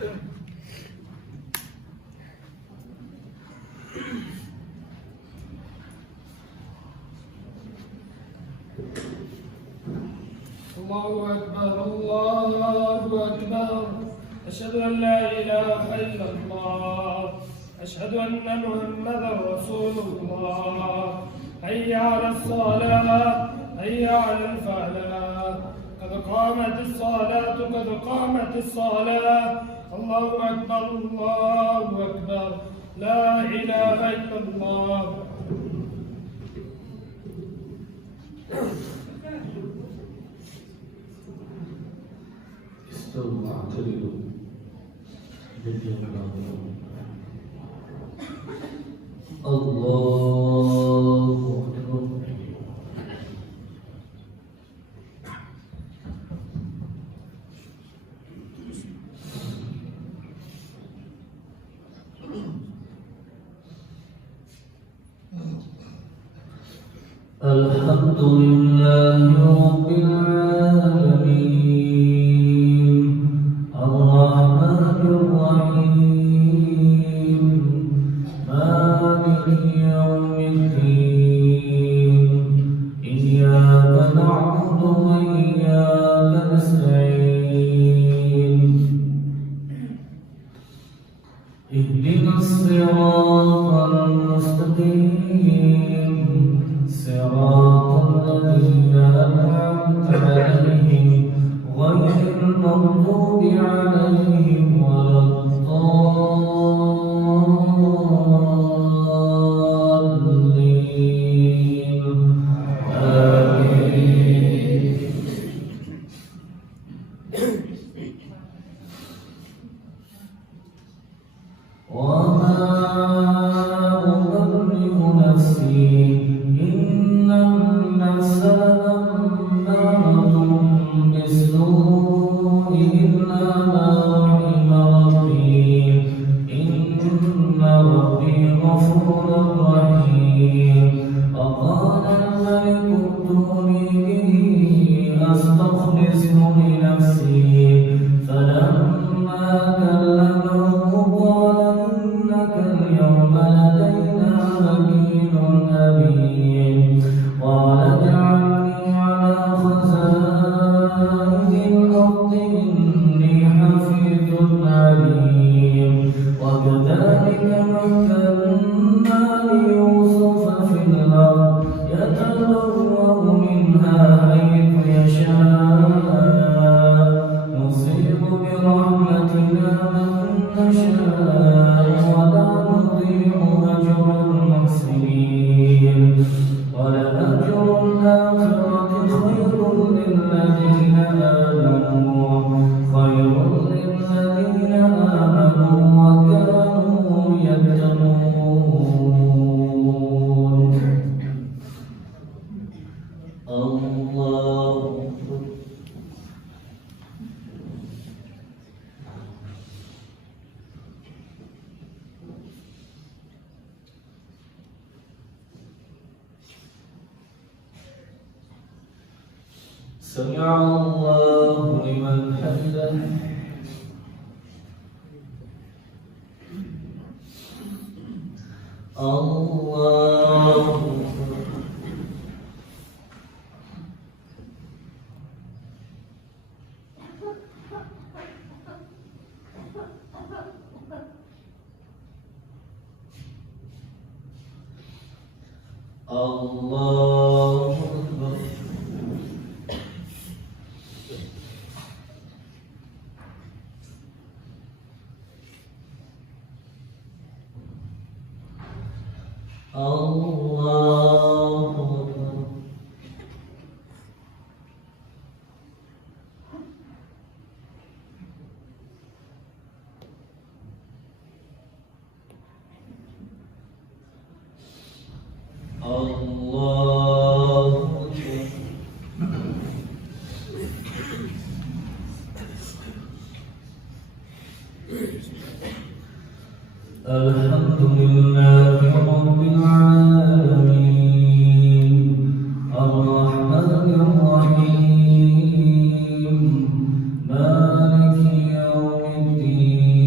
الله أكبر الله أكبر. أشهد أن لا إله إلا الله. أشهد أن محمدا رسول الله. حي على الصلاة حي على الفلاح. قد قامت الصلاة قد قامت الصلاة. الله أكبر الله أكبر. لا إله إلا الله. استووا واعتدلوا الله أكبر. الحمد لله رب العالمين الرحمن الرحيم مالك يوم الدين إياك نعبد وإياك نستعين اهدنا الصراط المستقيم صراط الذين أنعمت عليهم غير المغضوب عليهم ولا الضالين آمين. وما أبرئ نفسي إن النفس لأمارة بالسوء إلا ما رحم ربي إن ربي غفور رحيم. وقال الملك ائتوني به أستخلصه لنفسي فلما كلمه قال إنك اليوم لدينا مكين أمين. قال اجعلني على خزائن الأرض إني حفيظ عليم. وكذلك مكنا ليوسف في الأرض يتبوأ منها حيث يشاء نصيب برحمتنا من نشاء ولا نضيع أجر المحسنين. ولأجر الآخرة خير للذين آمنوا وكانوا يتقون. الله سمع الله لمن حمده. الله الله أكبر. الله أكبر. الله أكبر. الحمد لله رب العالمين الرحمن الرحيم مالك يوم الدين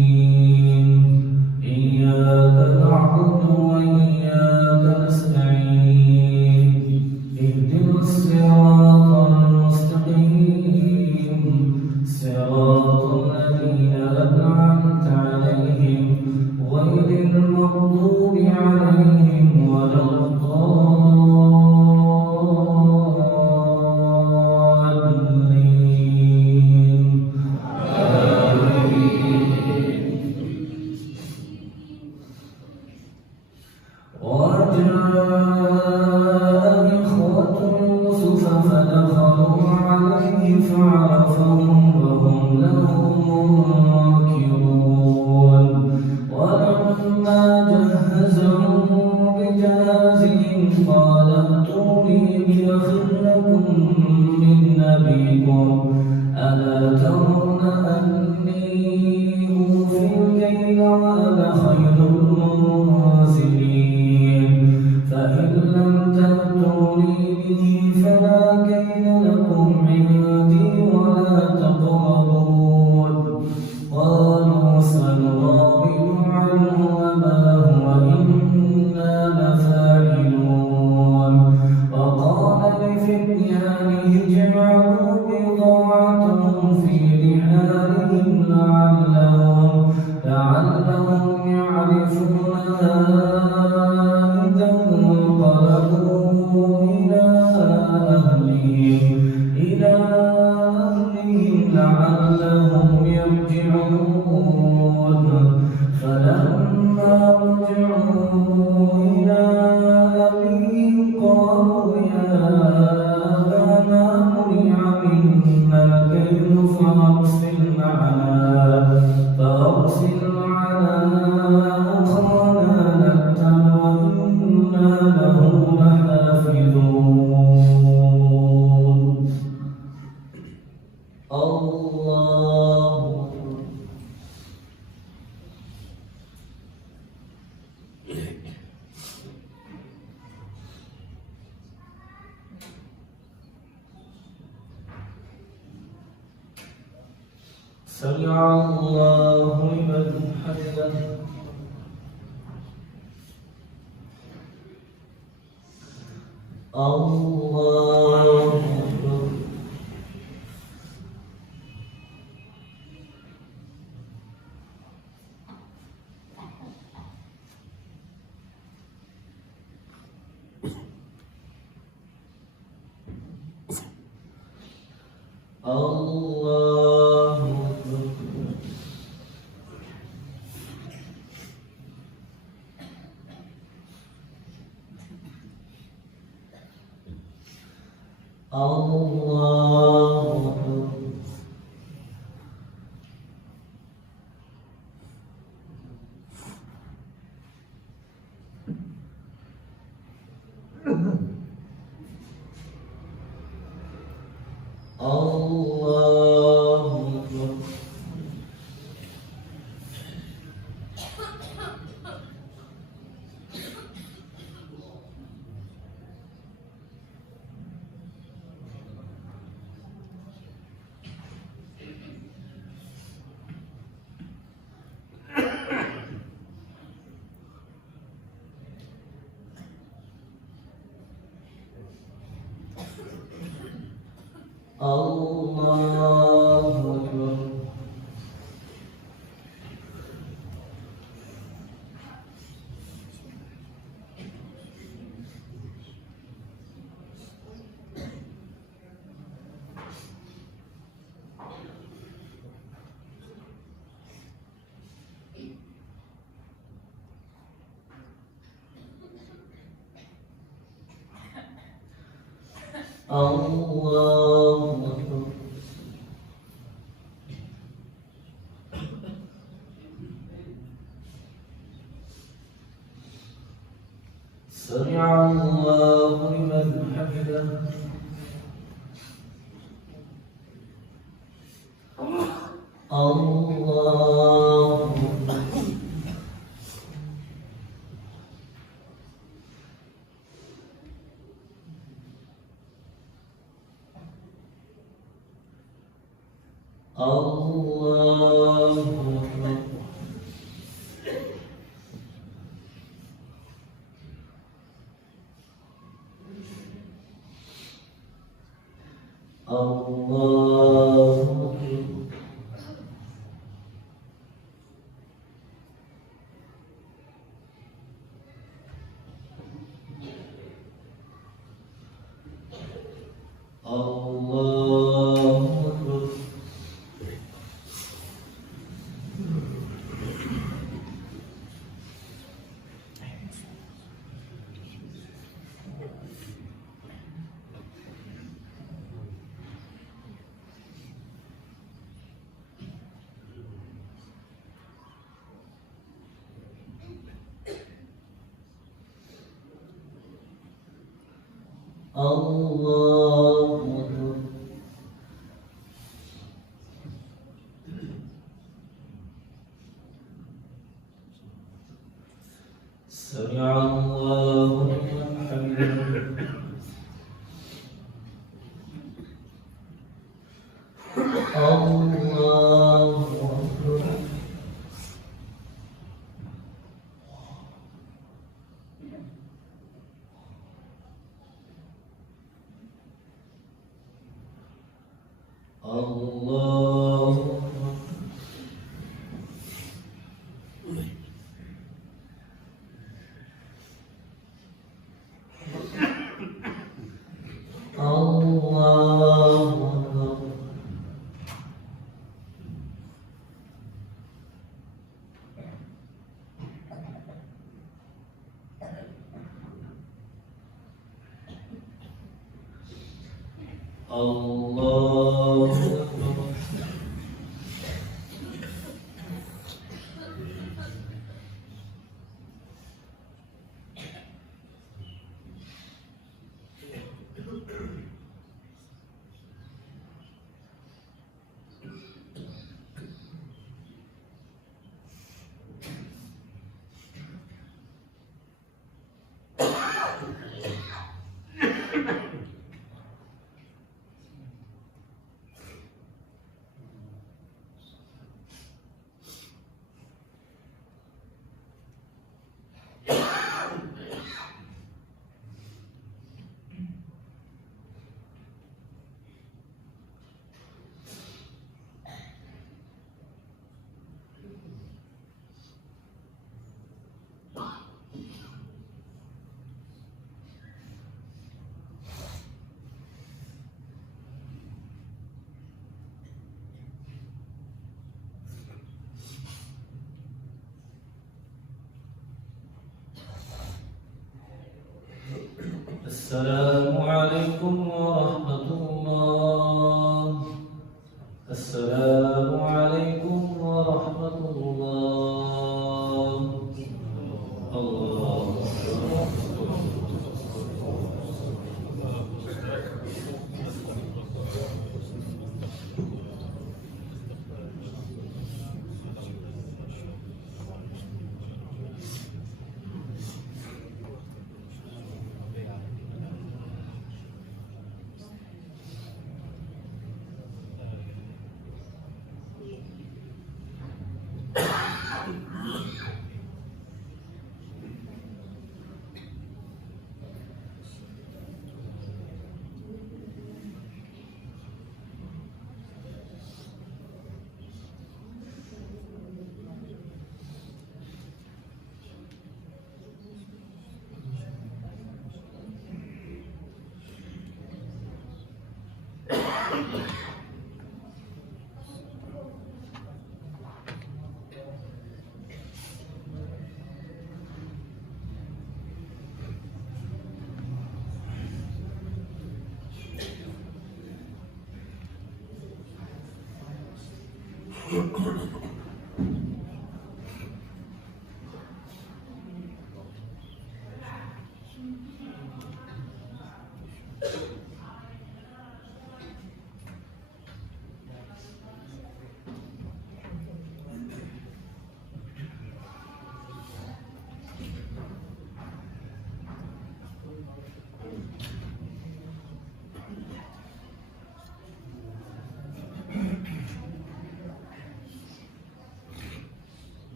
عليه فعرفهم وهم له منكرون ولما جهزهم بجهازهم قال ائتوني بأخ لكم من أبيكم ألا ترون أني أوفي الكيل وأنا خير المنزلين فإن لم تأتوني به فلا كيل لكم عندي ولا تقربون قالوا سنراود عنه وما هو إنا لفاعلون وقال لفتيانه اجعلوا بضاعتهم في رحالهم لعلهم يعرفونها إذا انقلبوا إلى أهلهم لعلهم يرجعون فلما رجعوا إلى أبيهم قالوا يا أبانا منع منا الكيل فأرسل معنا أخانا نكتل وإنا له لحافظون الله سمع الله لمن حمده الله أكبر الله أكبر الله أكبر الله أكبر الله أكبر الله أكبر سمع الله لمن حمده الله أكبر الله أكبر الله أكبر الله أكبر الله أكبر سمع الله لمن حمده الله أكبر الله أكبر الله أكبر السلام عليكم ورحمة الله. السلام عليكم ورحمة الله. الله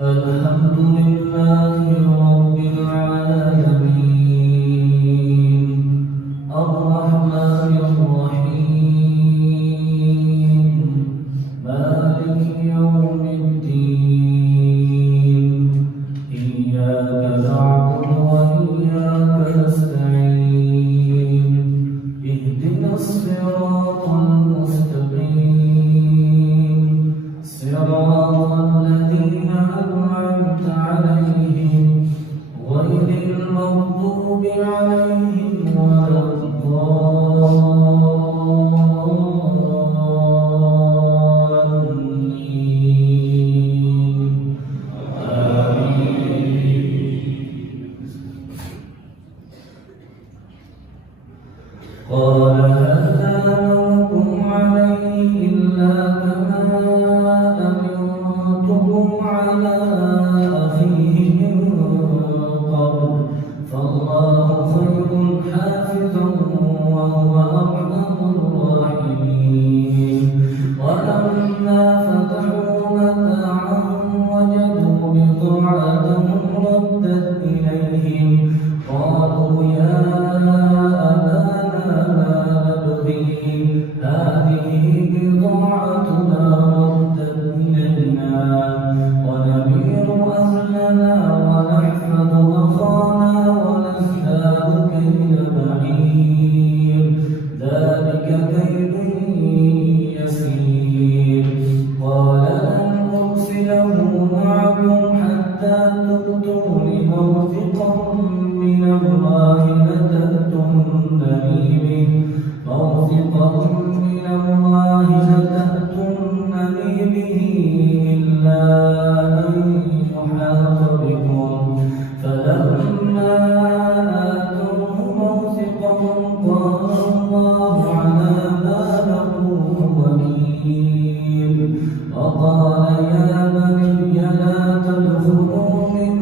الحمد لله رب العالمين الرحمن الرحيم مالك يوم الدين إياك نعبد وإياك نستعين اهدنا الصراط المستقيم صراط الذين أنعمت عليهم غير المغضوب عليهم ولا الضالين آمين. قال هذا نوم عليه إلا كما أمنتكم على أخيه من قبل فالله خير حافظا وهو أرحم الراحمين. ولما فتحوا متاعهم وجدوا بضاعتهم ردت إليهم قالوا يا أبانا ما نبغي هذه بضاعتنا ردت إلينا ونمير أهلنا ونحفظ أخانا ونزداد كيل بعير ذلك كيل يسير. قال لن أرسله معكم حتى تؤتون موثقا من الله لتأتونني به إلا أن يحاط بكم. فلما آتوه موثقهم قال الله على ما نقول وكيل. وقال يا بني لا تدخلوا من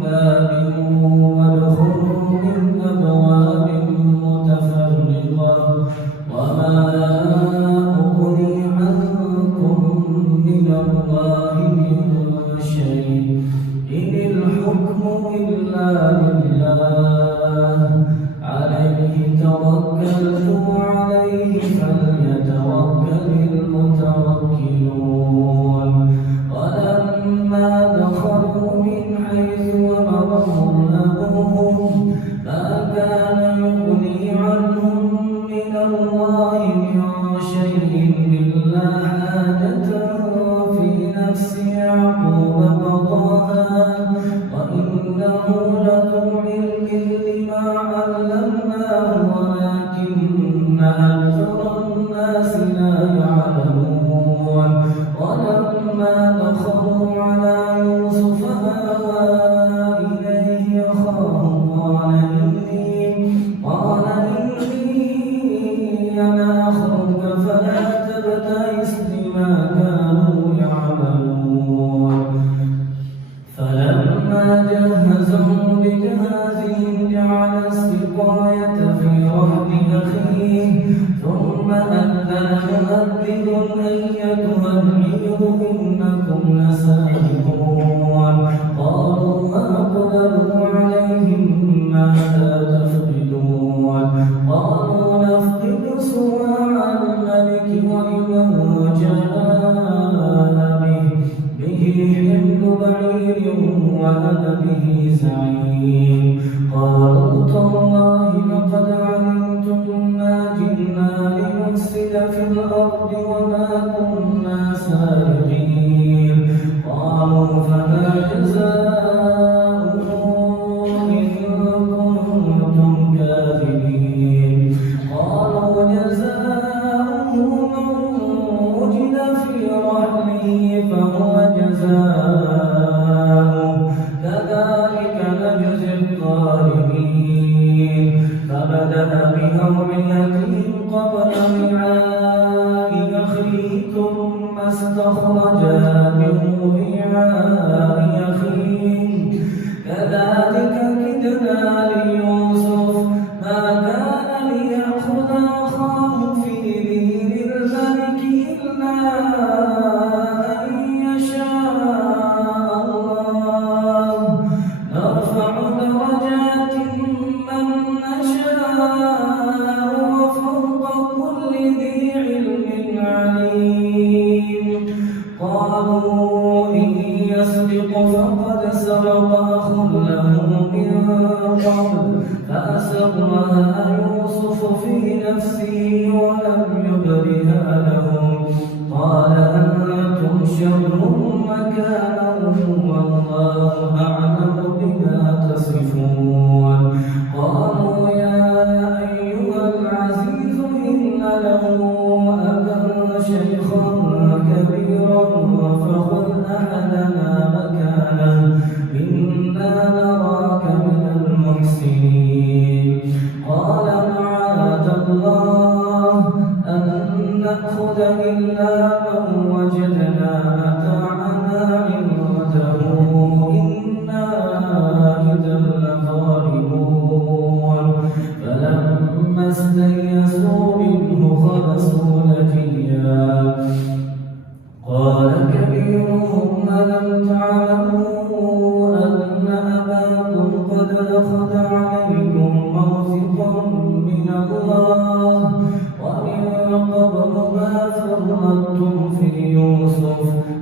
باب وادخلوا من أبواب متفرقة وما أغني عنكم من الله من شيء إن الحكم إلا لله عليه توكلت وعليه فليتوكل المتوكلون. ولما دخلوا من حيث أمرهم أبوهم ما كان يغني عنهم من الله من شيء إلا حاجة في نفس يعقوب قضاها وإنه لذو علم لما علمناه ولكن أكثر الناس لا يعلمون. ولما دخلوا على يوسف آوى إليه أخاه قال إني أنا أخوك فلا تبتئس بما كانوا يعملون. فلما جهزهم بجهازهم جعل السقاية في رحل أخيه ثم ثم أذن مؤذن أيتها العير إنكم لسارقون قالوا ما أقبلوا عليهم ماذا تفقدون قالوا نفقد صواع الملك ولمن جاء به حمل بعير وأنا به زعيم قالوا تالله لقد علمتم ما جئنا لنفسد في الأرض وما كنا سارقين قالوا فما جزاؤه إن كنتم كاذبين قالوا جزاؤه من وجد في رحله فهو جزاؤه كذلك نجزي الظالمين فبدأ بأوعيتهم قبل وعاء أخيه ثم استخرجها من وعاء أخيه كذلك كدنا ليوسف ما كان ليأخذ أخاه في دين الملك إلا أن يشاء الله نرفع درجات من نشاء وفوق كل ذي علم عليم قالوا إن يسرق فقد سرق أخ له من قبل فأسرها يوسف في نفسه ولم يبدها لهم قال أنتم شر مكانا والله أعلم بما تصفون قالوا يا أيها العزيز إن له أبا شيخا كبيرا فخذ أحدنا مكانه إنا نراك من المحسنين قال معاذ الله أن نأخذ إلا من وجدنا متاعنا عنده إنا إذا لظالمون فلما استيئسوا منه خلصوا نجيا قال كبيرهم ألم تعلموا أن أباكم قد أخذ عليكم موثقا من الله ومن قبل ما فرطتم في يوسف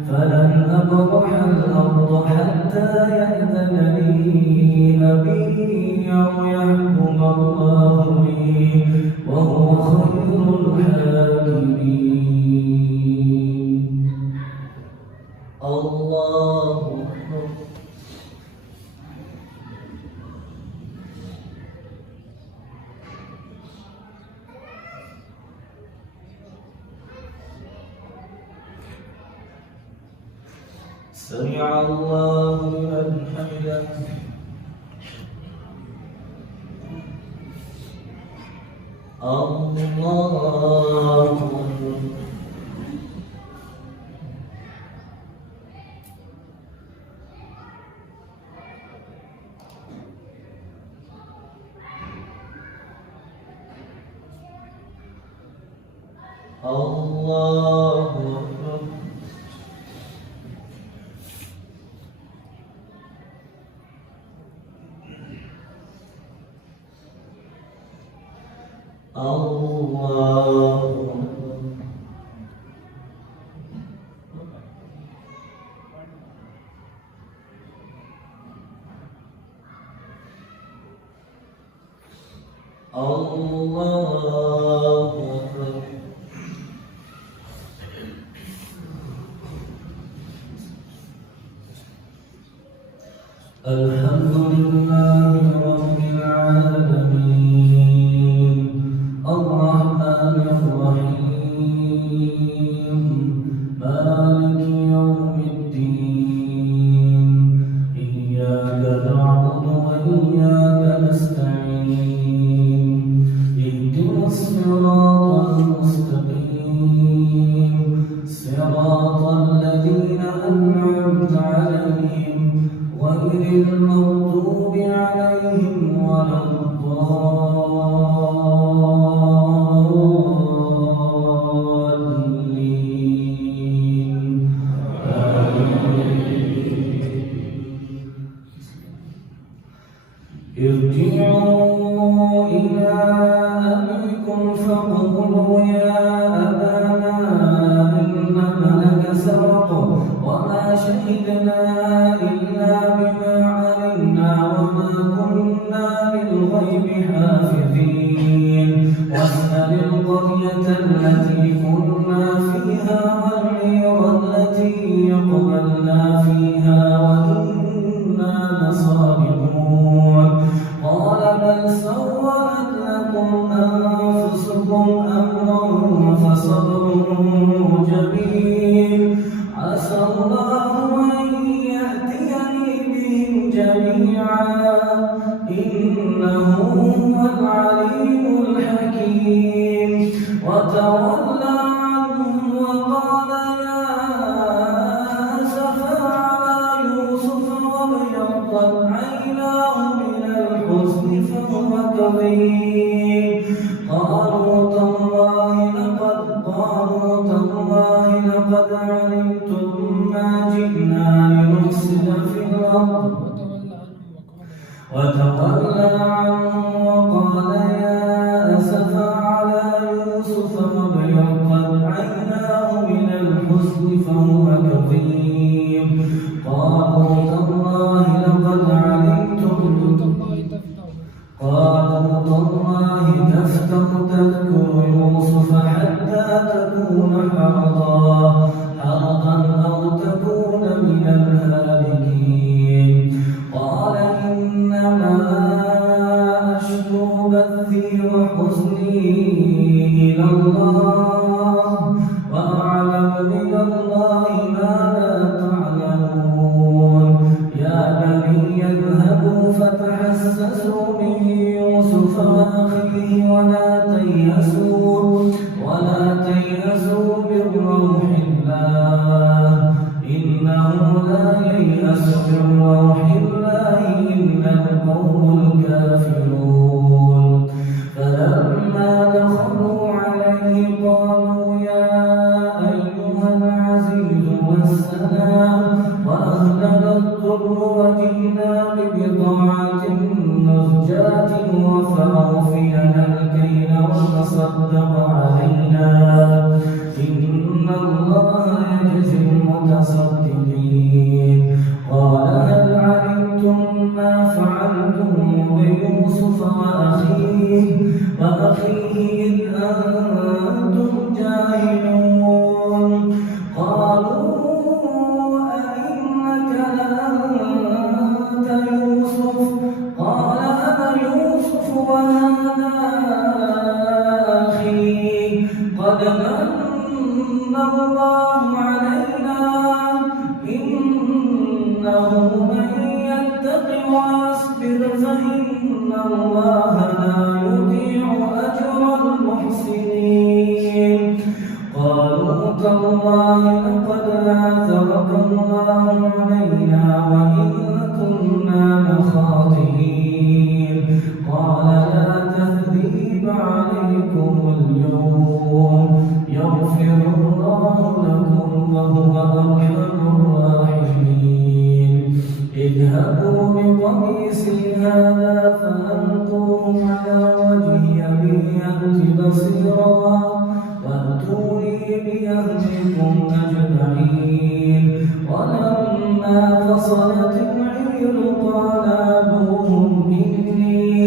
فلن أبرح الأرض حتى يأذن لي أبي أو يحكم الله لي وهو خير الحاكمين الله أكبر سمع الله لمن حمده الله أكبر الله أكبر الله الله أكبر الحمد لله رب العالمين الرحمن الرحيم مالك يوم الدين إياك نعبد وإياك نستعين اهدنا الصراط المستقيم صراط الذين أنعمت عليهم غير المغضوب عليهم شهدنا إلا بما علمنا وما كنا للغيب حافظين واسأل القرية التي كنا فيها والعير التي أقبلنا فيها وإنا لصادقون قال بل سولت لكم أنفسكم أمرا فصبر جميل عسى الله أن يأتيني بهم جميعا إنه هو العليم الحكيم وتولى عنهم وقال يا أسفا على يوسف وابيضت عيناه من الحزن فهو كظيم قالوا تالله لقد علمتم ما جئنا لنفسد في الأرض وتولى عنهم وقال يا أسفا على يوسف وابيضت عيناه من الحزن فهو كظيم قالوا تالله لقد علمتم تفتر تذكر يوسف حتى تكون حرضا أو تكون من الهالكين قال إنما أشكو بثي وحزني إلى الله وأعلم من الله ما لا تعلمون يا بني اذهبوا فتحسسوا من يوسف وأخيه ولا تيأسوا من روح الله إنه لا ييأس من روح الله إلا القوم الكافرون فلما دخلوا عليه قالوا يا أيها العزيز مسنا وأهلنا الضر وجئنا ببضاعة مزجاة فأوفي لنا الكيل وتصدق علينا إن الله يجزي المتصدقين قال هل علمتم ما فعلتم بيوسف وأخيه إذ أنتم جاهلون قالوا أئنك لأنت يوسف قال أنا يوسف وهذا أخي قد من الله علينا إنه من يتق ويصبر فإن الله لا يضيع أجر المحسنين قالوا تالله لقد آثرك الله علينا وإن كنا لخاطئين قال لا تثريب عليكم اليوم يغفر الله لكم وهو أرحم الراحمين اذهبوا بقميصي هذا فألقوه على وجه أبي يأت بصيرا وأتوني بأهلكم أجمعين ولما فصلت العير قال أبوهم إني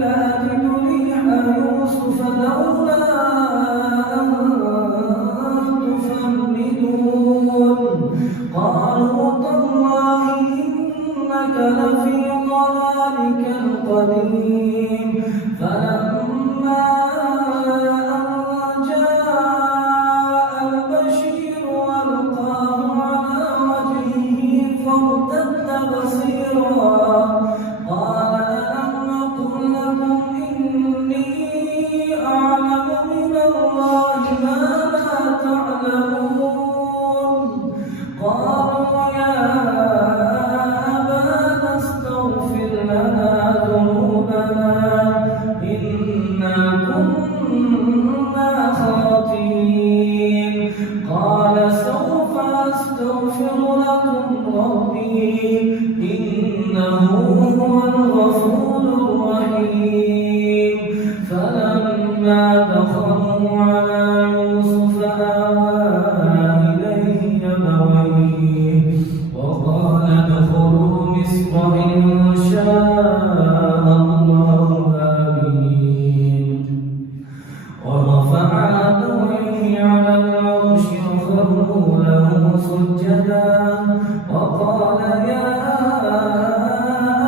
لأجد ريح يوسف لولا أن تفندون قالوا تالله إنك لفي ضلالك القديم فلما أن جاء البشير ألقاه على وجهه فارتد بصيرا قال ألم أقل لكم إني أعلم من الله ما لا تعلمون قالوا يا أبانا استغفر لنا ذنوبنا إنا كنا خاطئين قال سوف أستغفر لكم ربي إنه هو الغفور الرحيم فلما دخلوا على يوسف آوى يا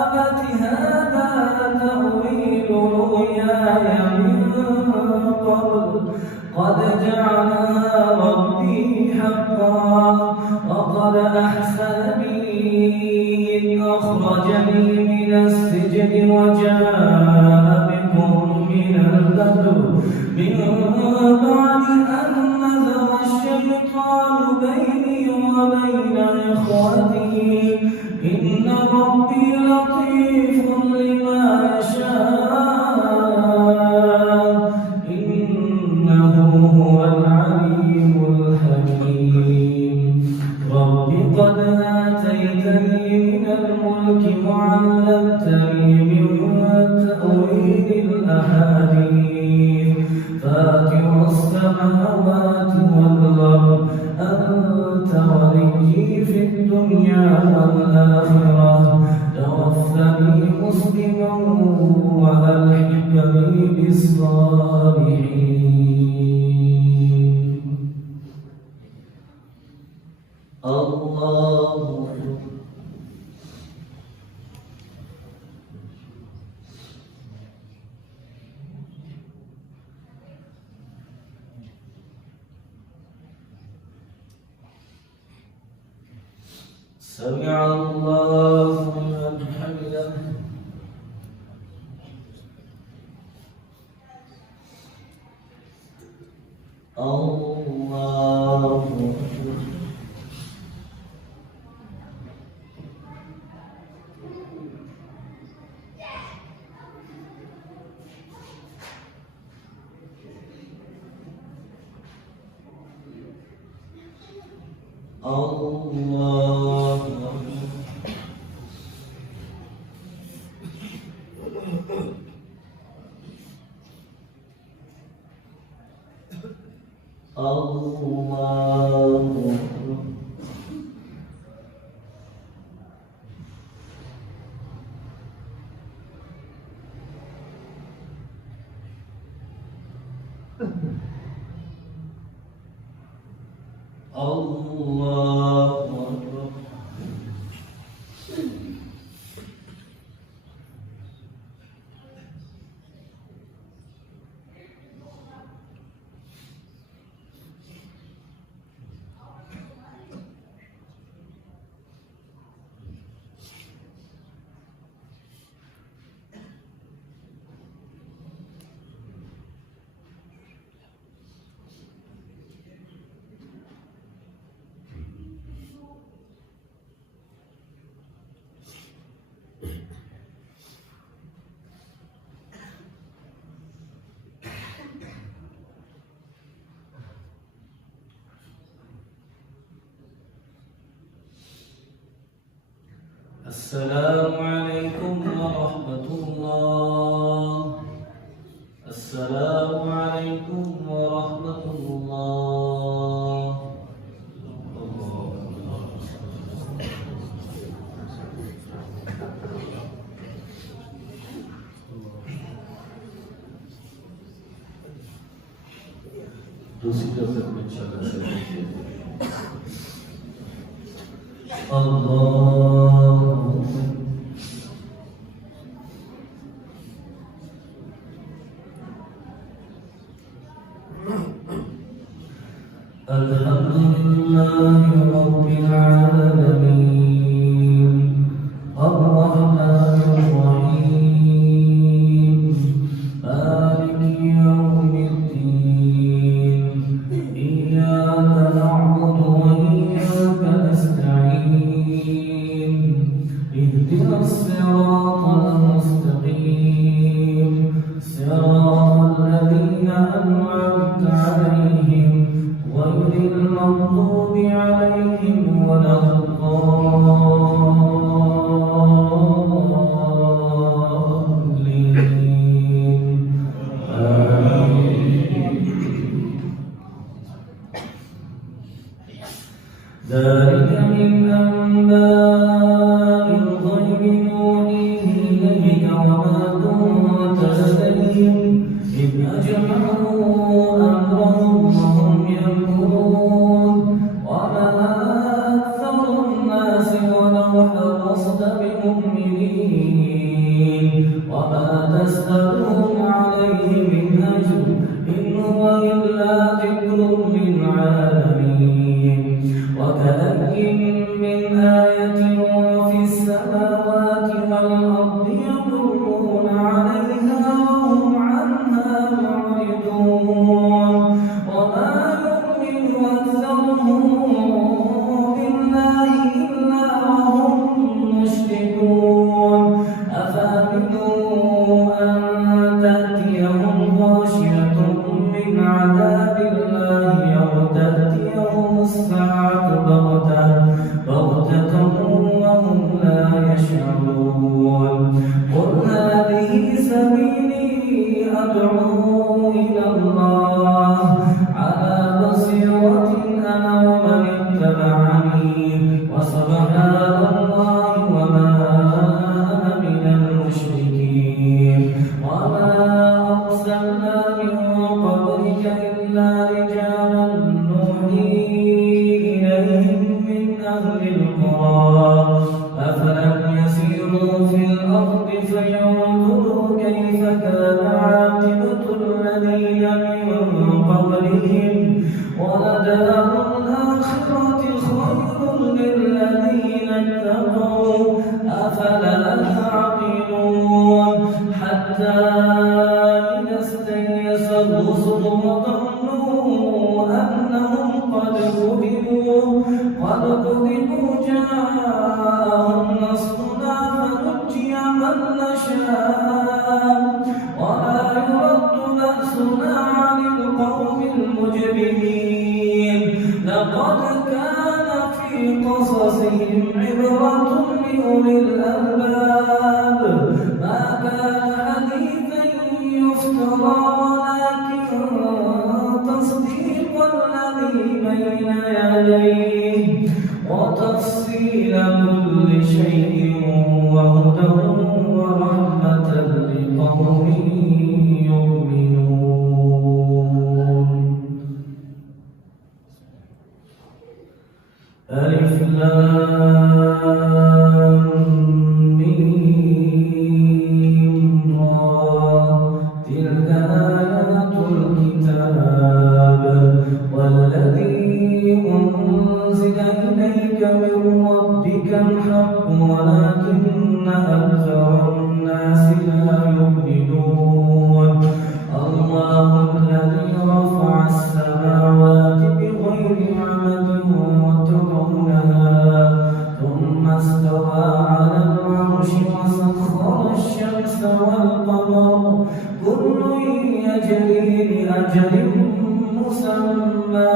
أبت هذا تأويل رؤياي من قبل قد جعلها ربي حقا وقد أحسن بي إذ أخرجني من السجن وجاء بكم من البدو من بعد أن نزغ الشيطان بيني وبين إخوتي إن ربي لطيف لما يشاء إنه هو العليم الحكيم رب قد آتيتني من الملك وعلمتني من تأويل الأحاديث فاطر السماوات والأرض أنت ولي في الدنيا والآخرة توفني مسلما وألحقني بالصالحين الله سمع الله لمن حمده الله أكبر الله الله أكبر السلام عليكم ورحمة الله. السلام عليكم ورحمة الله. दूसरी तरफ से इंशाअल्लाह Alhamdulillahi Rabbil Alamin Ar-Rahmanir Rahim Maliki Yawmiddin Iyyaka na'budu wa iyyaka nasta'in Ihdinas siratal mustaqim Siratal ladzina an'amta 'alaihim غير المغضوب عليهم ولا الضالين ذلك من أنباء الغيب نوحيه إليك وما كنت لديهم إذ أجمعوا أمرهم وهم يمكرون وما أكثر الناس ولو الآخرة خير للذين اتقوا أفلا تعقلون حتى إذا استيأس الرسل وظنوا أنهم قد كذبوا جاءهم نصرنا فنجي من نشاء ولا يرد بأسنا عن القوم المجرمين لقد كان في قصصهم عبرة لأولي الألباب ما كان حديثا يفترى ولكن تصديق الذي بين يديه وتفصيل كل شيء وهدى ورحمة لقوم يؤمنون ألف لام ميم را تلك آيات الكتاب والذي أنزل إليك من ربك الحق ولكن أكثر الناس لا يؤمنون الله الذي رفع السماوات بغير عمد ترونها ثم استوى على العرش وسخر الشمس والقمر كل يجري لأجل مسمى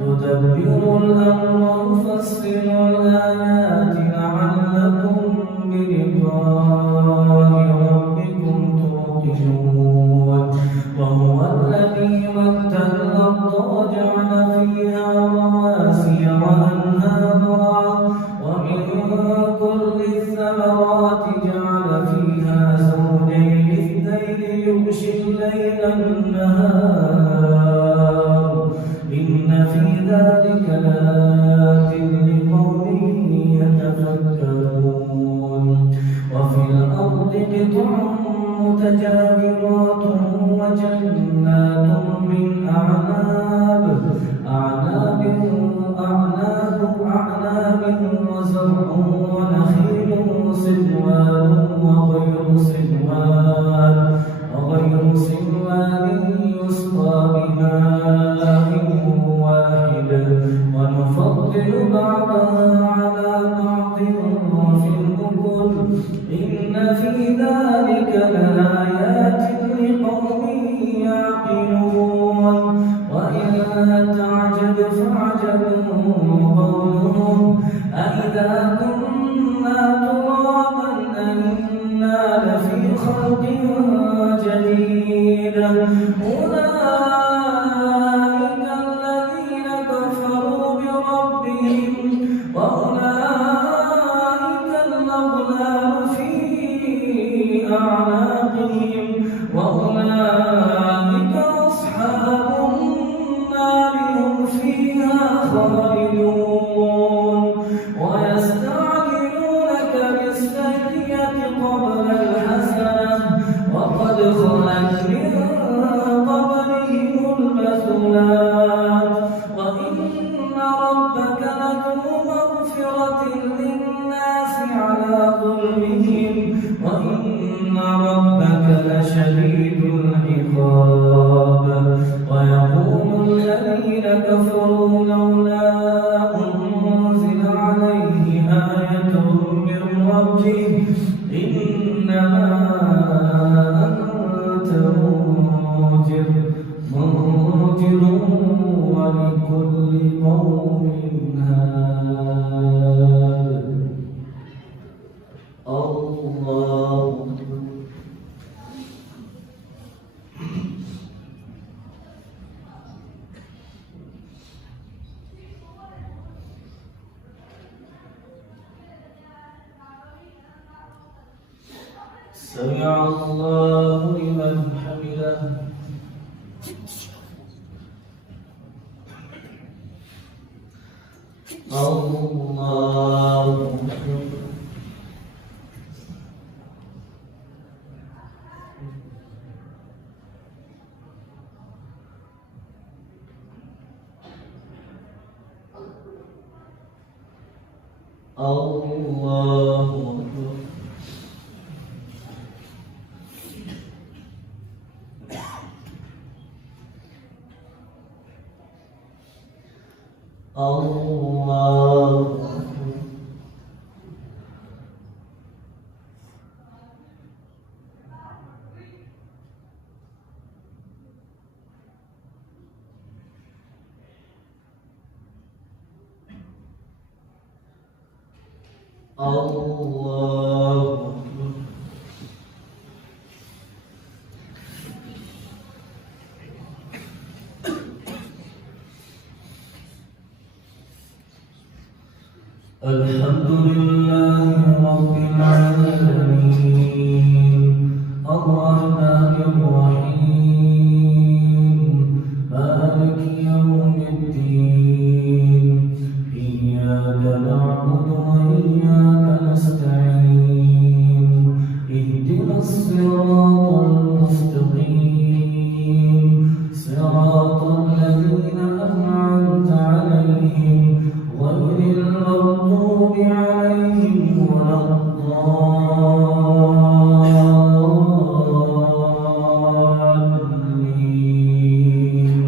يدبر الأمر يفصل الآيات لعلكم بلقاء ربكم توقنون وهو الذي مد الأرض وجعل فيها رواسي وأنهارا ومن كل الثمرات جعل فيها زوجين اثنين يغشي الليل النهار إن في ذلك لآيات لقوم يتفكرون وفي الأرض قطع متجاورات وجنات من أعناب وزرع ونخيل صنوان وغير صنوان يسقى بماء واحد ونفضل بعضها على بعض في الأكل إن في ذلك لآيات لقوم يعقلون وإن تعجب فعجب قولهم أإذا كنا ترابا أإنا لفي خلق جديد أولئك الذين كفروا بربهم وأولئك الأغلال في أعناقهم وأولئك أصحاب النار هم فيها خالدون ويستعجلونك بالسيئة قبل الحسنة وقد خلت من قبلهم المثلات وإن ربك لذو مغفرة للناس على ظلمهم وإن ربك لشديد العقاب ويقول الذين كفروا لولا أنزل عليه آية من ربه إنما أنت منذر ولكل قوم هاد الله سمع الله لمن حمده الله أكبر الله أكبر. الله أكبر. الله أكبر. الحمد لله رب العالمين الرحمن الرحيم مالك يوم الدين إياك نعبد وإياك نستعين اهدنا الصراط المستقيم صراط الذين أنعمت عليهم غير المغضوب عليهم ولا الضالين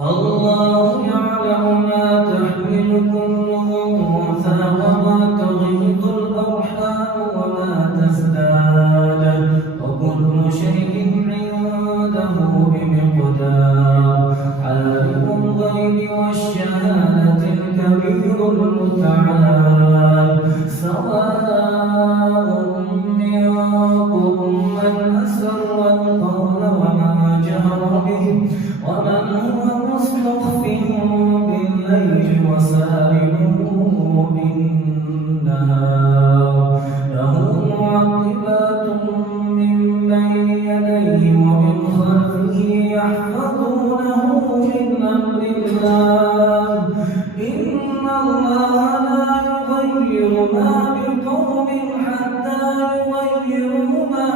الله يعلم ما تحمل كل أنثى وما تغيض الأرحام وما تزداد وكل شيء عنده بمقدار عالم الغيب والشهادة الكبير المتعال سواء منكم من أسر القول ومن جهر به ومن هو مستخف بالليل وسارب بالنهار له معقبات من بين يديه ومن خلفه يحفظونه من أمر الله إن الله لا يغير ما بقوم حتى يغيروا ما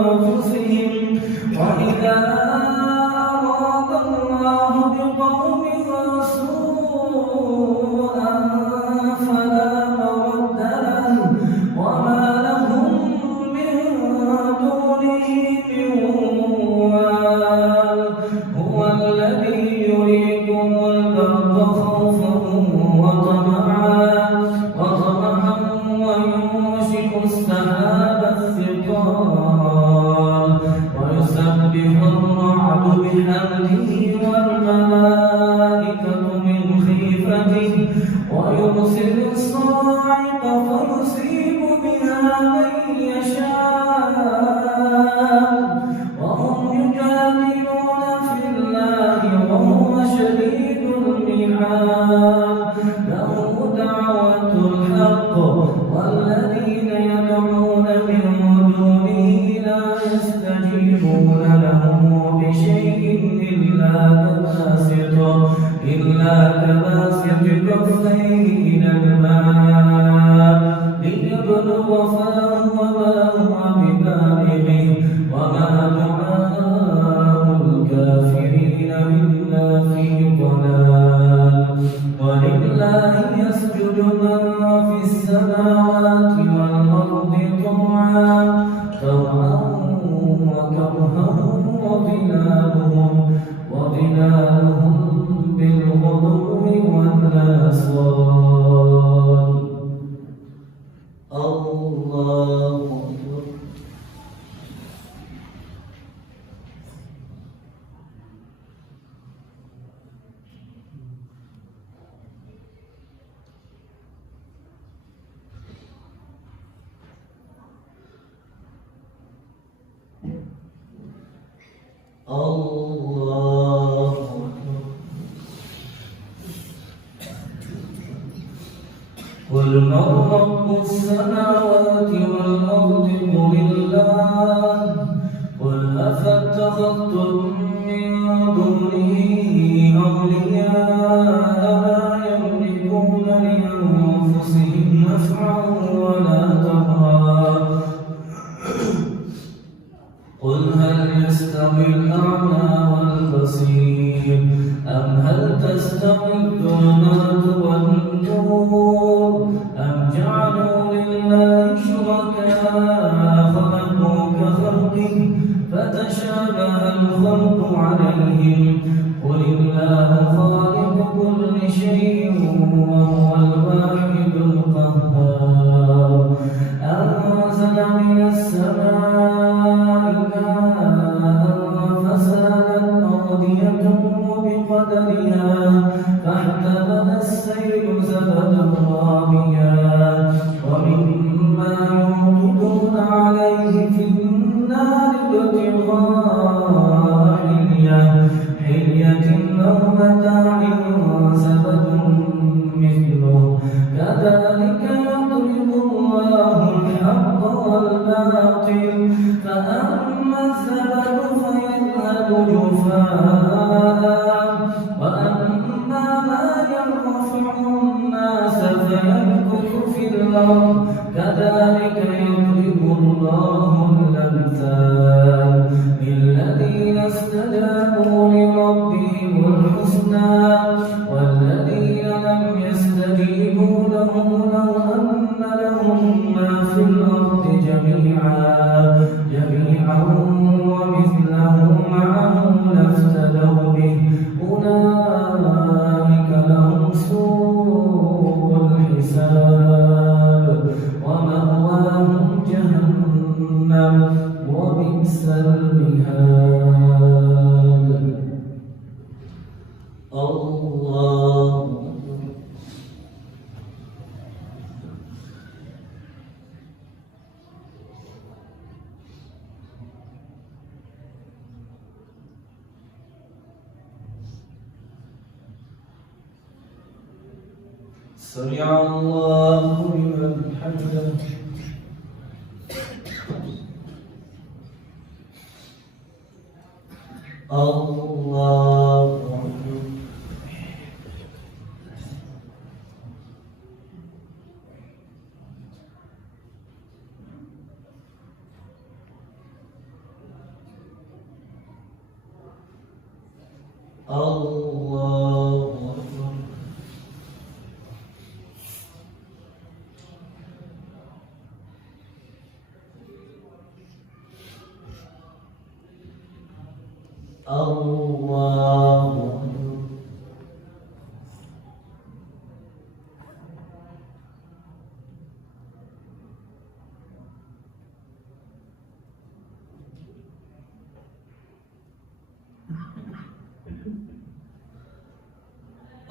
بأنفسهم وإذا أراد الله بقوم سوءا فلا مرد له وما لهم من دونه من وال هو الذي يريكم البرق خوفا وطمعا وينشئ السحاب الثقال ويسبح الرعد بحمده والملائكة من خيفته ويرسل الصاعق فيصيب بها من يشاء وهم يجادلون في الله وهو شديد المحال له دعوة الحق والذين يدعون من دونه لا يستجيبون لهم بشيء إلا كباسط كفيه إلى الماء ليبلغ فاه وما هو ببالغه وما دعاء الكافرين إلا في ضلال ولله يسجد من في السماوات والأرض طوعا وكرها وظلالهم بالغدو والآصال الله أكبر. الله أكبر. قل من رب السماوات والأرض قل الله قل أفاتخذتم من دونه أولياء لا يملكون لأنفسهم نفعا ولا ضرا قل هل يستوي الأعمى بصير أم هل تستوي الظلمات والنور أم جعلوا لله شركاء خلقوا كخلقه فتشابه الخلق عليهم قل الله خالق كل شيء وهو الواحد القهار أنزل من السماء ماء فسالت أودية بقدرها فاحتمل السيل زبدا رابيا ومما يوقدون عليه في النار ابتغاء حلية أو متاع زبد مثله كذلك يضرب الله الحق والباطل فأما الزبد فيذهب جفاء وأما ما ينفع الناس فيمكث في الأرض كذلك يضرب الله الأمثال للذين استجابوا لربهم الحسنى والذين لم يستجيبوا له لو أن لهم ما في الأرض جميعا ومثله معه لافتدوا به أولئك لهم سوء الحساب ومأواهم جهنم وبئس المهاد الله سمع الله لمن حمده الله الله أكبر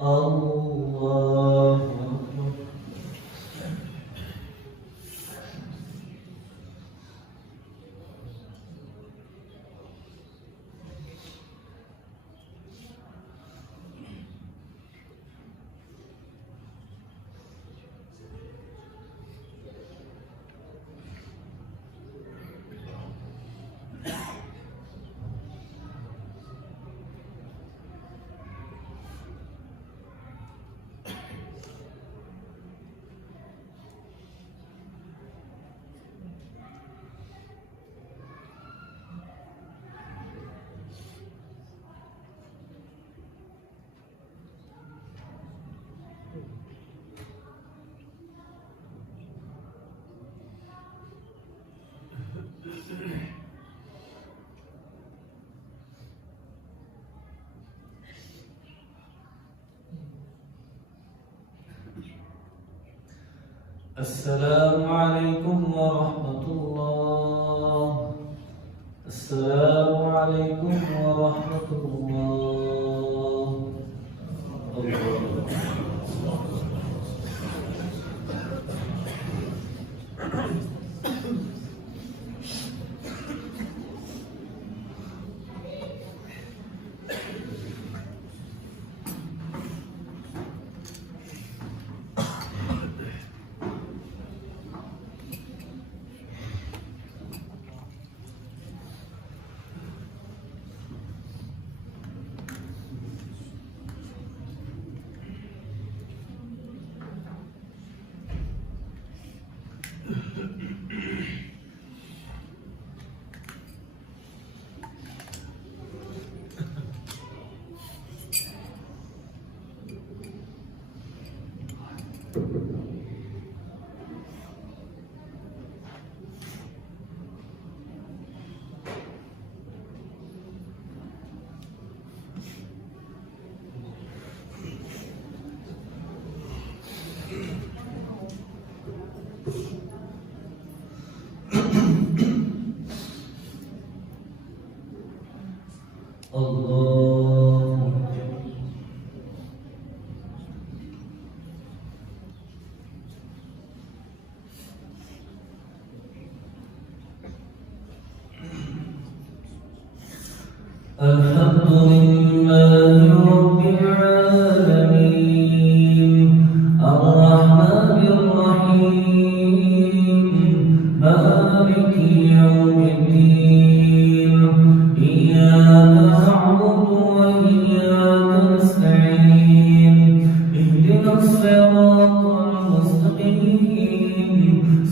الله الله أكبر السلام عليكم ورحمة الله. السلام عليكم ورحمة الله. الحمد لله رب العالمين الرحمن الرحيم مالك يوم الدين إياك نعبد وإياك نستعين اهدنا الصراط المستقيم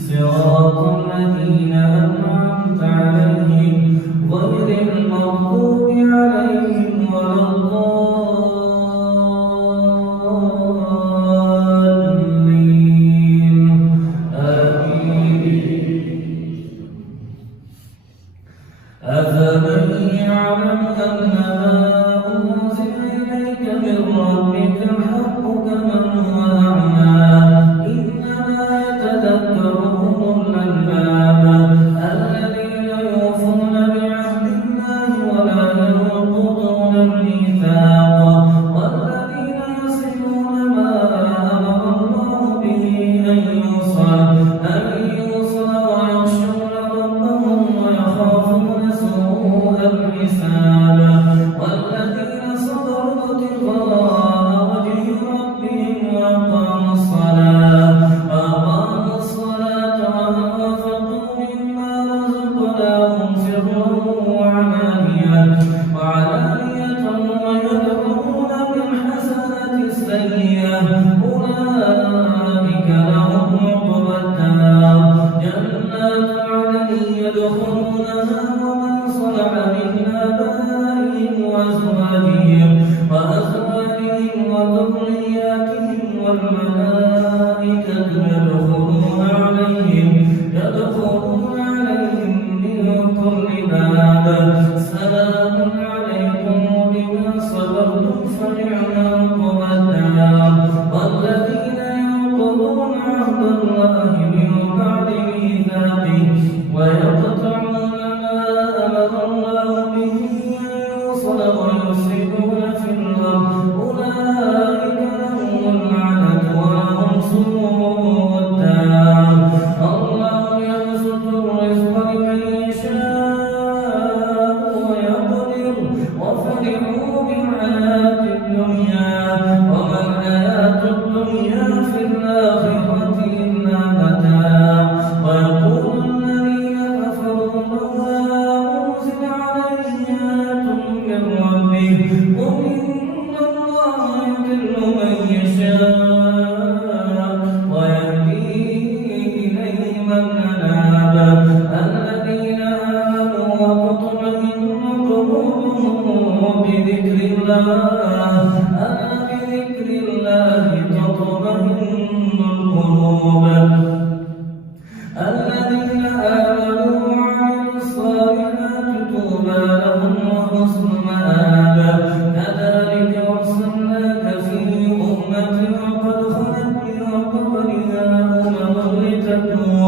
صراط الذين أنعمت عليهم غير المغضوب عليهم ولا الضالين آمين أفمن يعلم أنما أنزل إليك من ربك الحق كمن هو أعمى إنما يتذكر أولو الألباب الذين يوفون بعهد الله ولا ينقضون الميثاق والذين يصلون ما أمر الله به أن يوصل ويخشون ربهم ويخافون سوء الحساب والذين صبروا ابتغاء وجه ربهم وأقاموا الصلاة وأنفقوا مما رزقناهم سرا وعلانية ويدرؤون بالحسنة السيئة أولئك لهم عقبى الدار جنات عدن يدخلونها ومن صلح من آبائهم وأزواجهم وذرياتهم والملائكة يدخلون عليهم من كل باب سلام عليكم بما صبرتم فنعم عقبى الدار والذين ينقضون عهد الله من بعد ميثاقه ويقطعون ما أمر الله به أن يوصل ويفسدون في الأرض أولئك لهم اللعنة ولهم سوء الدار الله يبسط الرزق لمن يشاء ويقدر وفرحوا بالحياة الدنيا وما الحياة الدنيا في الآخرة إلا متاع ويقول الذين كفروا لولا أنزل عليه آية من ربه قل إن الله يضل من يشاء ويهدي إليه من أناب الذين آمنوا وتطمئن قلوبهم بذكر الله ألا بذكر الله تطمئن القلوب الذين آمنوا وعملوا الصالحات طوبى لهم وحسن مآب كذلك أرسلناك في أمة قد خلت من قبلها أمم لتتلو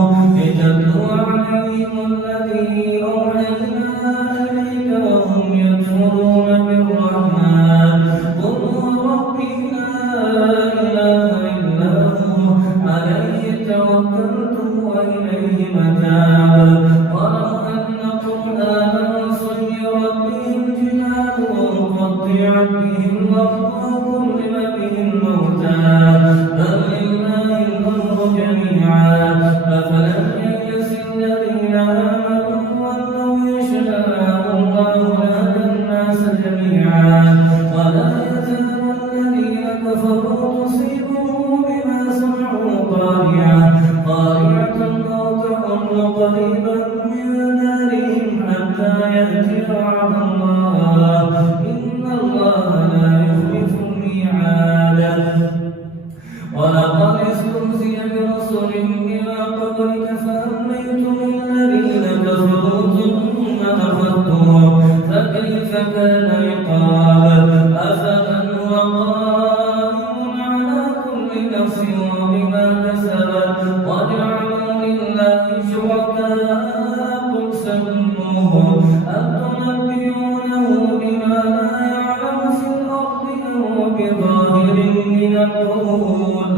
عليهم الذي أوحينا إليك وهم يكفرون بالرحمن قل هو ربي لا إله إلا هو عليه توكلت وإليه متاب ولو أن قرآنا سيرت به الجبال وقطعت به الأرض وكلم به الموتى بل لله الأمر جميعا أفلم ييأس الذين آمنوا أن لو يشاء الله لهدى الناس جميعا ولا يزال الذين كفروا تصيبهم بما صنعوا قارعة أو تحل قريبا من دارهم حتى يأتي وعد الله إن الله لا يخلف الميعاد ولقد استهزئ برسل من قبلك فأمليت للذين كفروا ثم أخذتهم فكيف كان عقاب أفمن هو قائم على كل نفس وبما كسبت وجعلوا لله شركاء قل سموهم أم تنبئونه بما لا يعلم في الأرض أو بظاهر من القول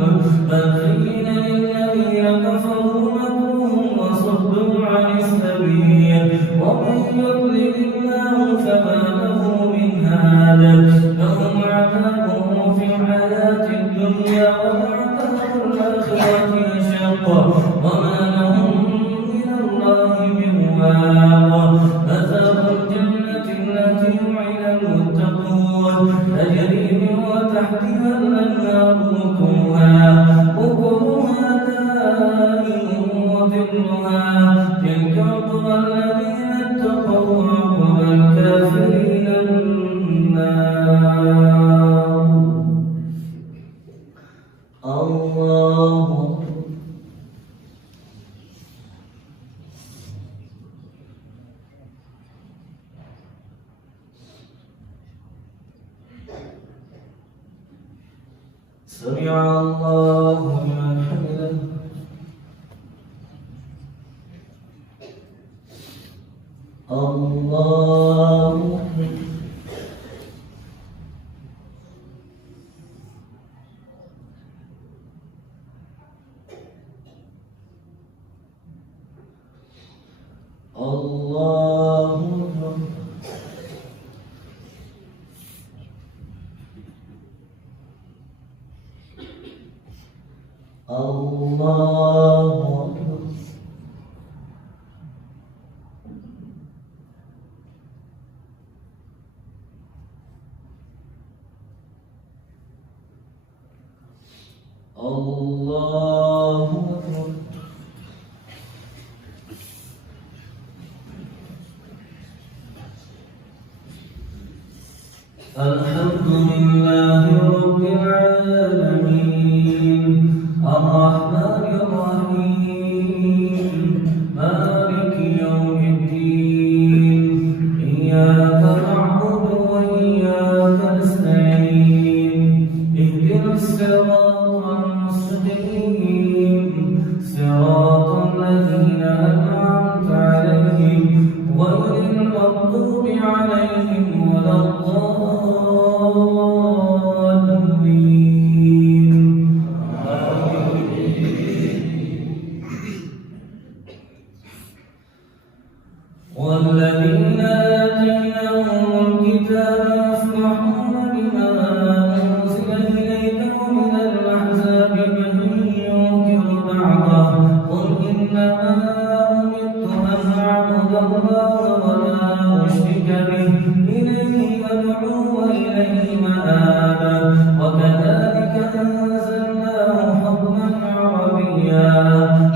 بل زين للذين كفروا مكرهم وصدوا عن السبيل ومن يضلل الله فما له وما لهم من الله من واق مثل الجنة التي وعد المتقون تجري من تحتها الأنهار أكلها دائم وظلها تلك عقبى الذين اتقوا وعقبى الكافرين النار. الله سمع الله لمن حمده. الله الله الله الله الحمد لله رب العالمين الرحمن الرحيم مالك يوم الدين إياك نعبد وإياك نستعين اهدنا الصراط المستقيم صراط الذين أنعمت عليهم غير المغضوب عليهم ولا الضالين. والذين آتيناهم الكتاب يفرحون بما أنزل إليك ومن الأحزاب من ينكر بعضه قل إنما أمرت أن أعبد الله ولا أشرك به إليه أدعو وإليه مآب وكذلك أنزلناه حكما عربيا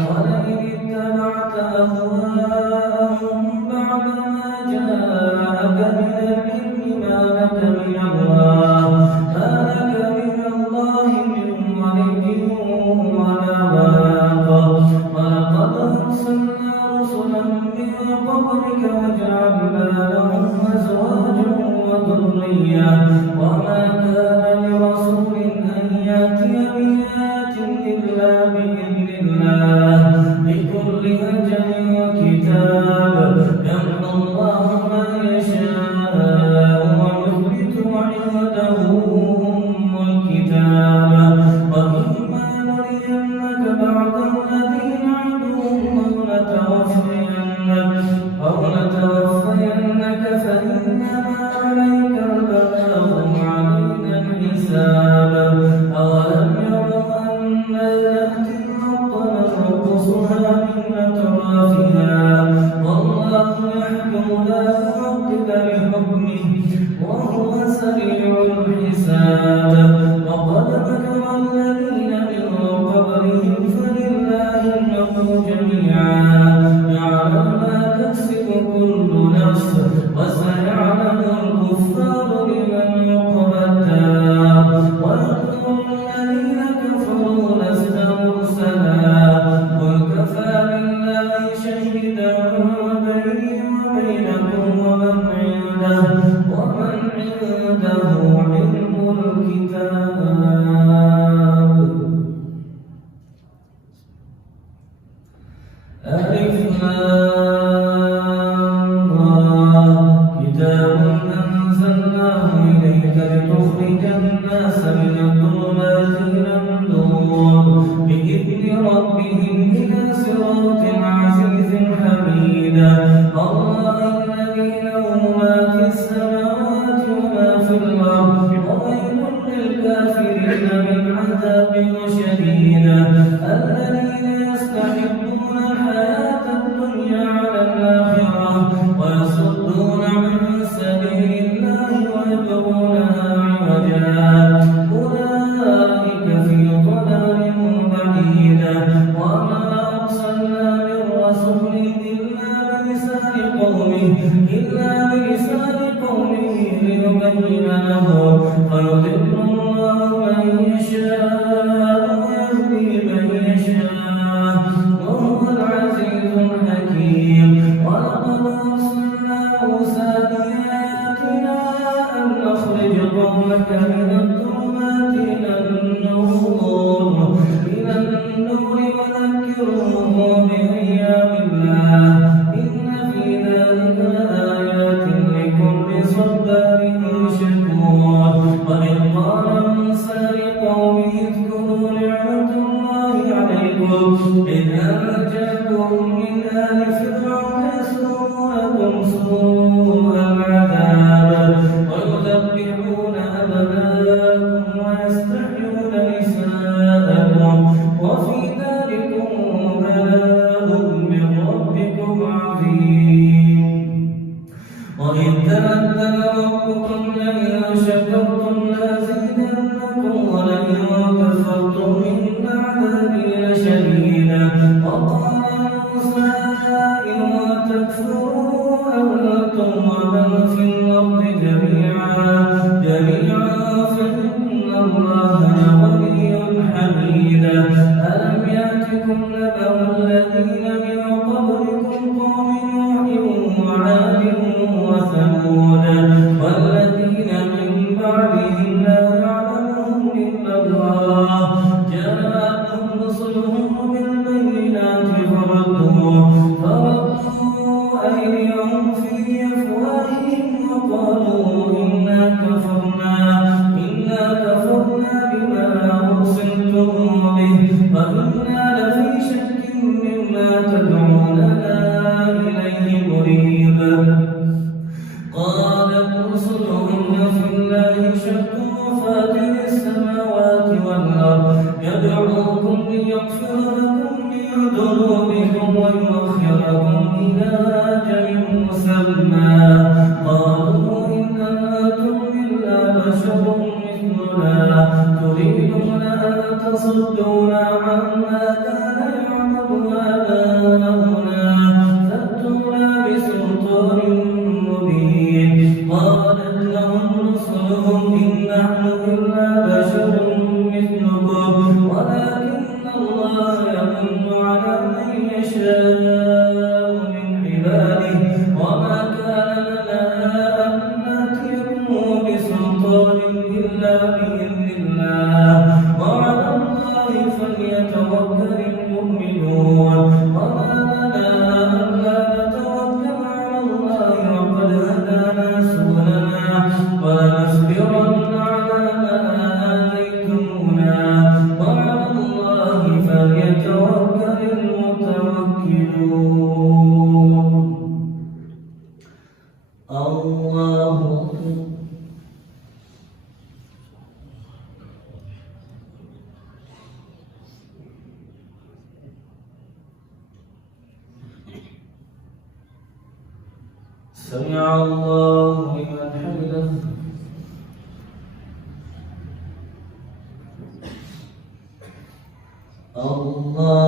ولئن اتبعت أهواءهم بعدما جاءك من العلم ما لك من الله من ولي ولا واق ولقد أرسلنا رسلا من قبلك وجعلنا لهم أزواجا وذرية وما كان لرسول أن يأتي بآية إلا بإذن الله لكل أجل وكتاب يمحو الله ما يشاء ويثبت وعنده أم الكتاب وإما نرينك بعض الذي نعدهم أو نتوفينك فإنما عليك البلاغ وعلينا الحساب أولم يروا أنا نأتي الأرض ننقصها من أطرافها والله يحكم لا معقب لحكمه وهو سريع الحساب وقد مكر الذين من قبلهم فلله المكر جميعا يعلم ما تكسب كل نفس وسيعلم الكفار لمن يعقبى الدار ويقول الذين كفروا لست مرسلا قل كفى بالله شهيدا بيني وبينكم ومن عنده علم الكتاب. ألف لام را كتاب أنزلناه إليك لتخرج الناس من الظلمات إلى النور بإذن ربهم إلى صراط عزيز حميد الله الذي له ما في السماوات وما في الأرض وويل للكافرين من عذاب شديد الذين ويضل الله من يشاء ويهدي من يشاء وهو العزيز الحكيم. ولقد أرسلنا موسى بآياتنا أن أخرج قومك من الظلمات إلى النور وذكرهم بأيام الله إن في ذلك لآيات لكل صبار شكور. وإذ قال موسى لقومه اذكروا نعمة الله عليكم إذ أنجاكم من آل فرعون يسومونكم سوء العذاب ويذبحون أبناءكم ويستحيون نساءكم وفي ذلكم بلاء من ربكم عظيم. وإذ تأذن ربكم لئن شكرتم لأزيدنكم ولئن كفرتم إن عذابي لشديد. وقال موسى إن تكفروا أنتم ومن في الأرض جميعا فإن الله لغني حميد. ألم يأتكم نبأ الذين من قبلكم قوم نوح وعاد وثمود والذين من بعدهم لا يعلمهم إلا الله جاءتهم رسلهم بالبينات فردوا أيديهم في أفواههم وقالوا إنا كفرنا بما أرسلتم به وإنا لفي شك مما تدعوننا إليه مريب. قالت رسلهم أفي الله شك فاطر السماوات والأرض يدعوكم ليغفر لكم من ذنوبكم ويؤخركم إلى أجل مسمى. قالوا إن أنتم إلا بشر مثلنا تريدون أن تصدونا عما كان يعبد آباؤنا فأتونا بسلطان مبين. قالت لهم رسلهم إن نحن إلا بشر مثلكم ولكن الله يمن على من يشاء من عباده وما كان لنا أن نأتيكم بسلطان إلا بإذن الله وعلى الله فليتوكل المؤمنون. وما لنا ألا نتوكل على الله وقد هدانا سبلنا ولنصبرن على ما آذيتمونا وعلى الله فليتوكل المتوكلون. الله سمع الله لمن حمده. الله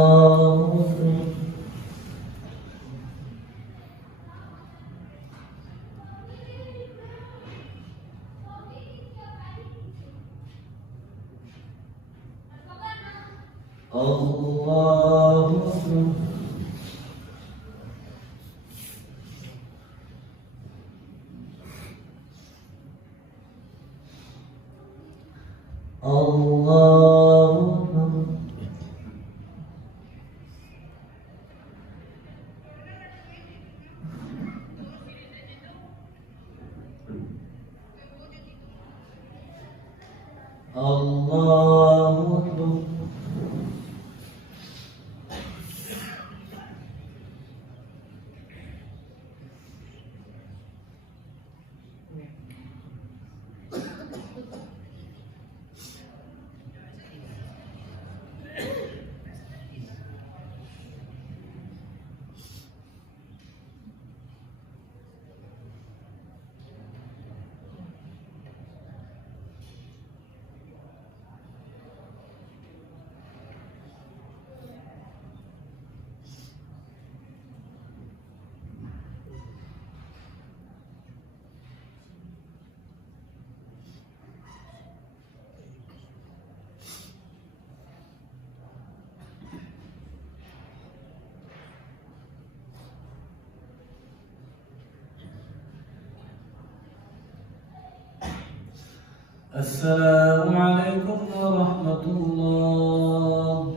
السلام عليكم ورحمة الله.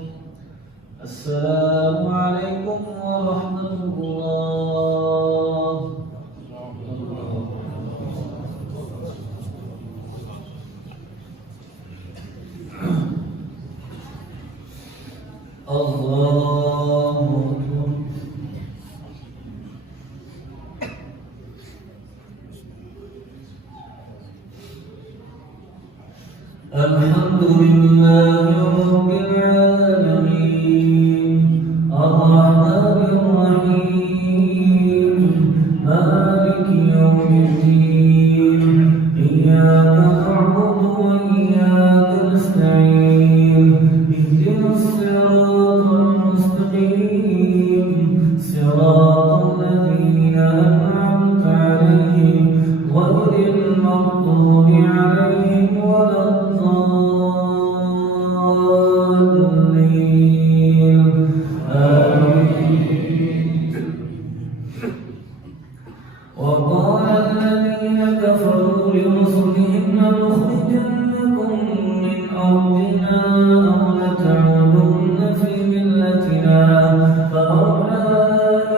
السلام عليكم ورحمة الله. الله أكبر. الحمد لله رب العالمين الرحمن الرحيم مالك يوم الدين إياك نعبد وإياك نستعين اهدنا الصراط المستقيم صراط الذين أنعمت عليهم غير المغضوب عليهم ولا الضالين آمين. وقال الذين كفروا لرسلهم لنخرجنكم من أرضنا أو لتعودن في ملتنا فأوحى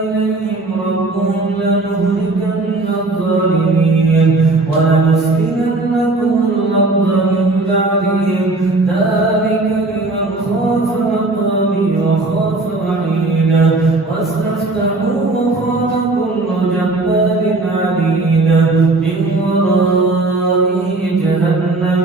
إليهم ربهم لنهلكن الظالمين ولنسكننكم الأرض من بعدهم ذلك لمن خاف مقامي وخاف وعيدا واستفتحوا وخاف كل جبار عنيد من ورائه جهنم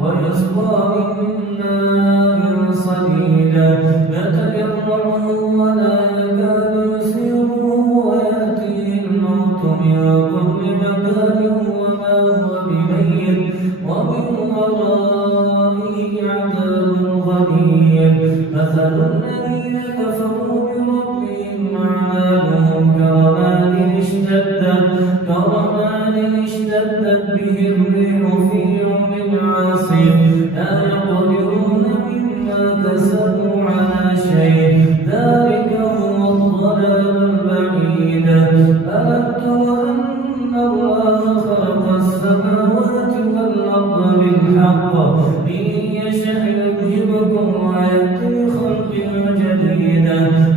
ويسقى من ماء صديدا يتجرعه ولا يكاد يسيره ويأتيه الموت من كل مكان وما هو بميت ومن ورائه عذاب غليظ مثل الذين كفروا بربهم أعمالهم كرماد اشتدت به الريح في يوم عاصف لا يقدرون مما كسبوا على شيء ذلك هو الضلال البعيد ألم تر أن الله خلق السماوات والأرض بالحق إن يشأ يذهبكم ويأتي بخلق جديد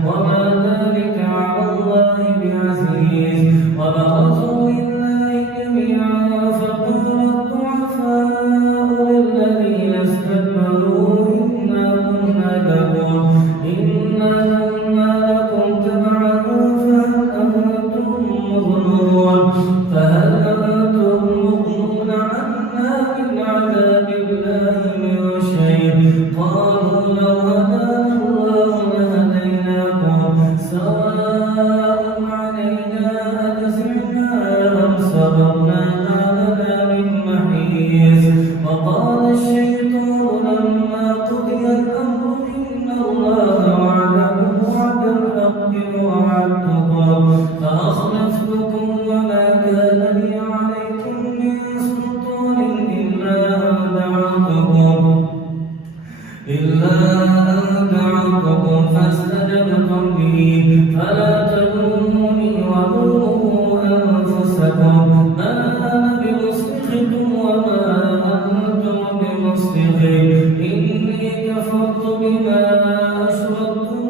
وما ذلك على الله بعزيز وبرزوا لله جميعا فقال الضعفاء للذين استكبروا إنا كنا لكم تبعا فهل أنتم مغنون عنا من عذاب الله من شيء قالوا لو هدانا الله لهديناكم سواء علينا أجزعنا أم صبرنا ما لنا من محيص وقال الشيطان لما قضي الأمر إن الله وعدكم وعد الحق ووعدتكم فأخلفتكم وما كان لي عليكم من سلطان إلا أن دعوتكم فاستجبتم لي فلا تلوموني ولوموا أنفسكم ما أنا بمصرخكم وما أنتم بمصرخي إني كفرت بما أشركتم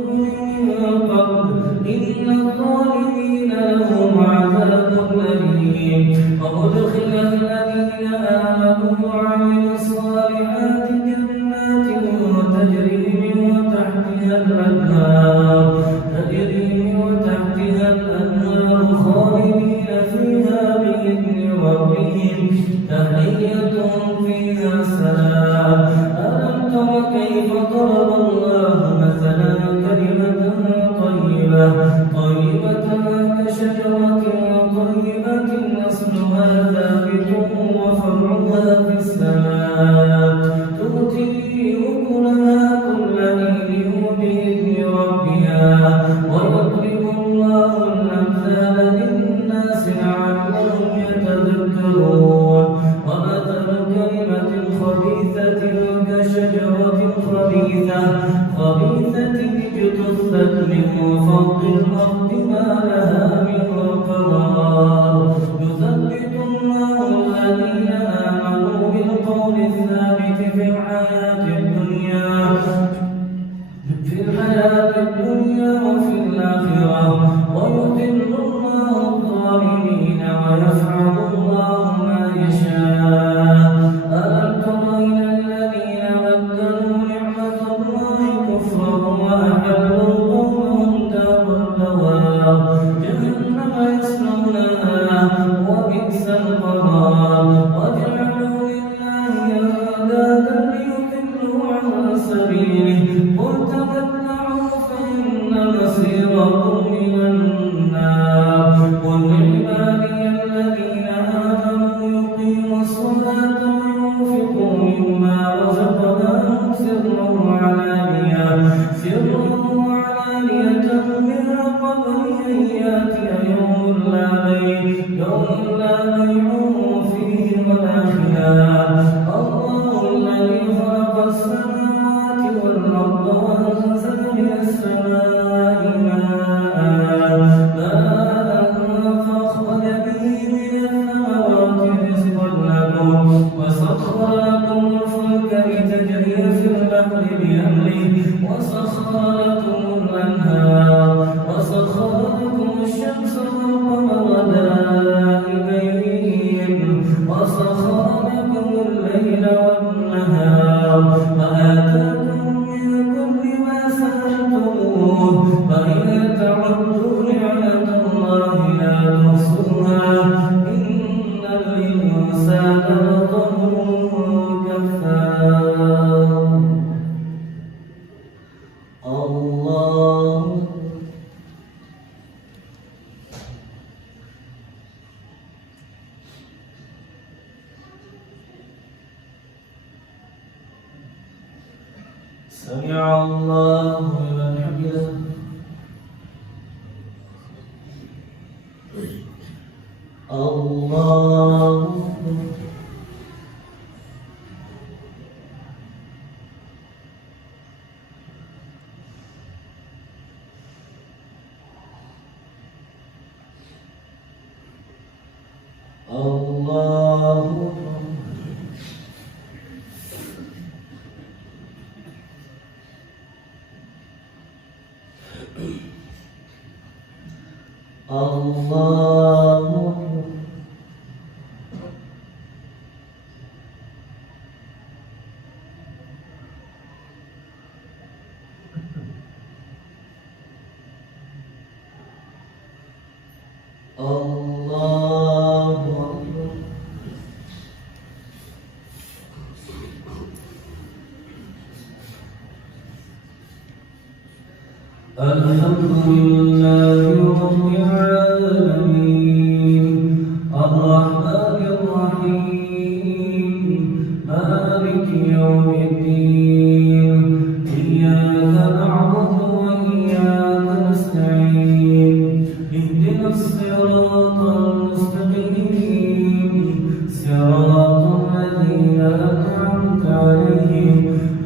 من قبل إن الظالمين لهم عذاب أليم وأدخل الذين آمنوا وعملوا الصالحات جنات تجري من تحتها الأنهار خالدين فيها بإذن ربهم تحيتهم فيها سلام ألم تر كيف ضرب الله مثلا كلمة طيبة كشجرة طيبة أصلها ثابت وفرعها في السماء تؤتي أكلها كل حين بإذن ربها ويضرب الله الأمثال للناس لعلهم يتذكرون ومثل كلمة خبيثة كشجرة خبيثة اجتثت من فوق الأرض ما لها من قرار يثبت الله الذين آمنوا بالقول وفي الآخرة ويضل الله الظالمين ويفعل الله ما يشاء ألم تر إلى الذين بدلوا نعمة الله كفرا وأحلوا قومهم دار البوار جهنم يصلونها وبئس القرار وجعلوا لله أندادا ليضلوا عن سبيله قل تمتعوا فإن مصيركم إلى النار قل لعبادي الذين آمنوا يقيموا الصلاة وينفقوا مما رزقناهم سرا وعلانية من قبل أن يأتي يوم لا بيع فيه ولا خلال الله الذي خلق السماوات والأرض وأنزل من السماء ماء فأخرج به من الثمرات رزقا لكم وسخر لكم الفلك لتجري في البحر بأمره وسخر لكم الأنهار وسخر لكم الشمس والقمر دائبين وسخر لكم الليل والنهار وآتاكم من كل ما سألتموه وإن تعدوا نعمة الله لا تحصوها إن الإنسان لظلوم كفار الله سمع الله لمن حمده الله الله الحمد لله رب العالمين الرحمن الرحيم مالك يوم الدين إياك نعبد وإياك نستعين اهدنا الصراط المستقيم صراط الذين أنعمت عليهم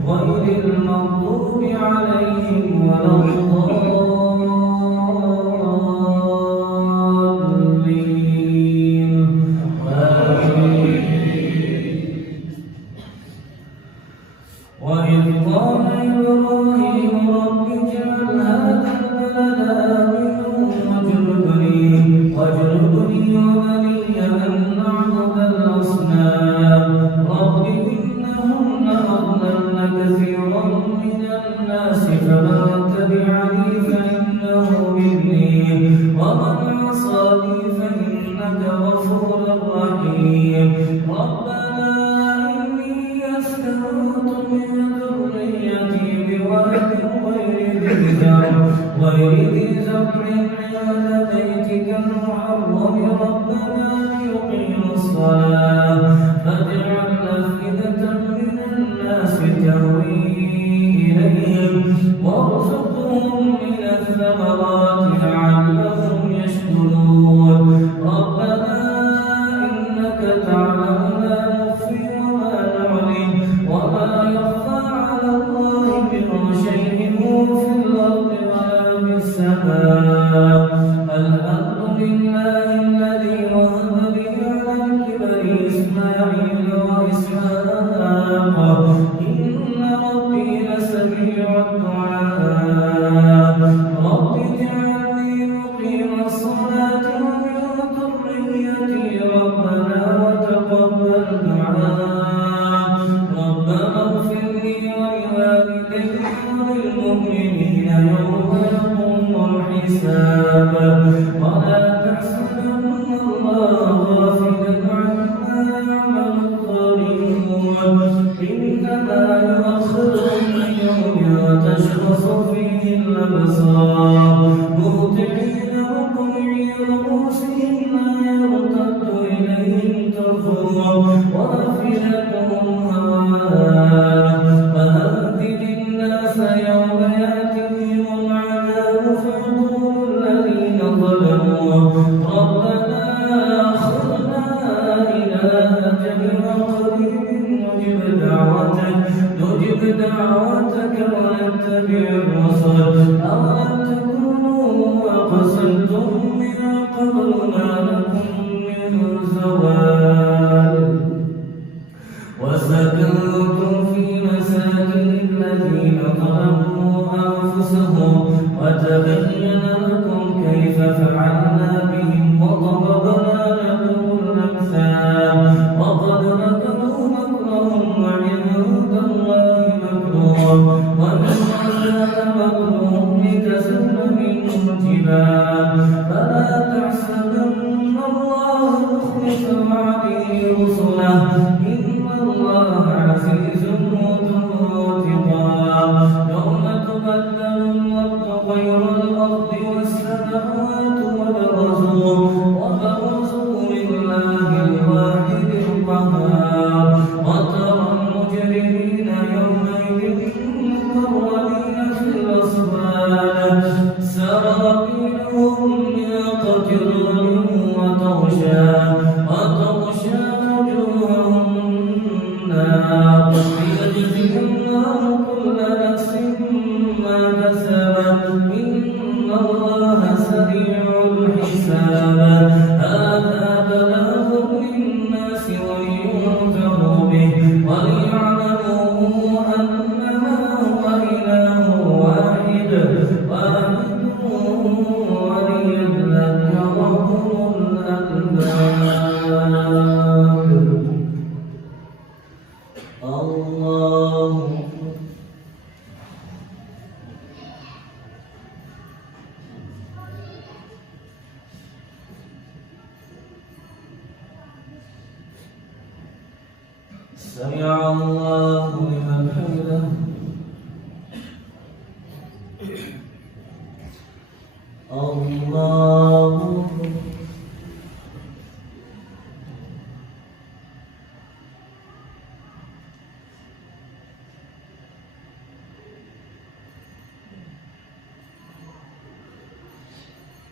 غير المغضوب عليهم ولا وإذ قال إبراهيم رب اجعل هذا البلد آمنا واجنبني وبني أن نعبد الأصنام رب إنهن أضللن كثيرا من الناس فمن تبعني فإنه مني ومن عصاني فإنك غفور رحيم ربنا إني أسكنت من ذريتي بواد غير ذي زرع عند بيتك المحرم ربنا ليقيموا الصلاة فاجعل أفئدة من الناس تهوي إليهم وارزقهم من الثمرات لعلهم يشكرون ربنا إنك تعلم ما نخفي وما نعلن وما يخفى على الله من شيء في الأرض ولا في السماء الحمد لله الذي وهب لي على الكبر إسماعيل وإسحاق إن ربي لسميع الدعاء رب نجب دعوتك ونتبع الرسل أولم تكونوا أقسمتم من قبل ما لكم من زوال وسكنتم في مساكن الذين ظلموا أنفسهم وتبين لكم كيف فعلنا بهم وضربنا لكم الأمثال وقد مكروا مكرهم وعند الله مكرهم ومن أراد مكرهم لتزول منه الجبال فلا تحسبن الله مخلف وعده رسله إن الله عزيز ذو انتقام يوم تبدل الأرض غير الأرض والسماوات وبرزوا لله الواحد القهار وترى المجرمين يومئذ مقرنين في الأصفاد سرابيلهم من قطران وتغشى وجوههم النار ليجزي الله كل نفس ما كسبت إن الله سريع الحساب هذا بلاغ للناس ولينذروا به وليعلموا أنما هو إله واحد وليذكر أولو الألباب الله سمع الله لمن حمده الله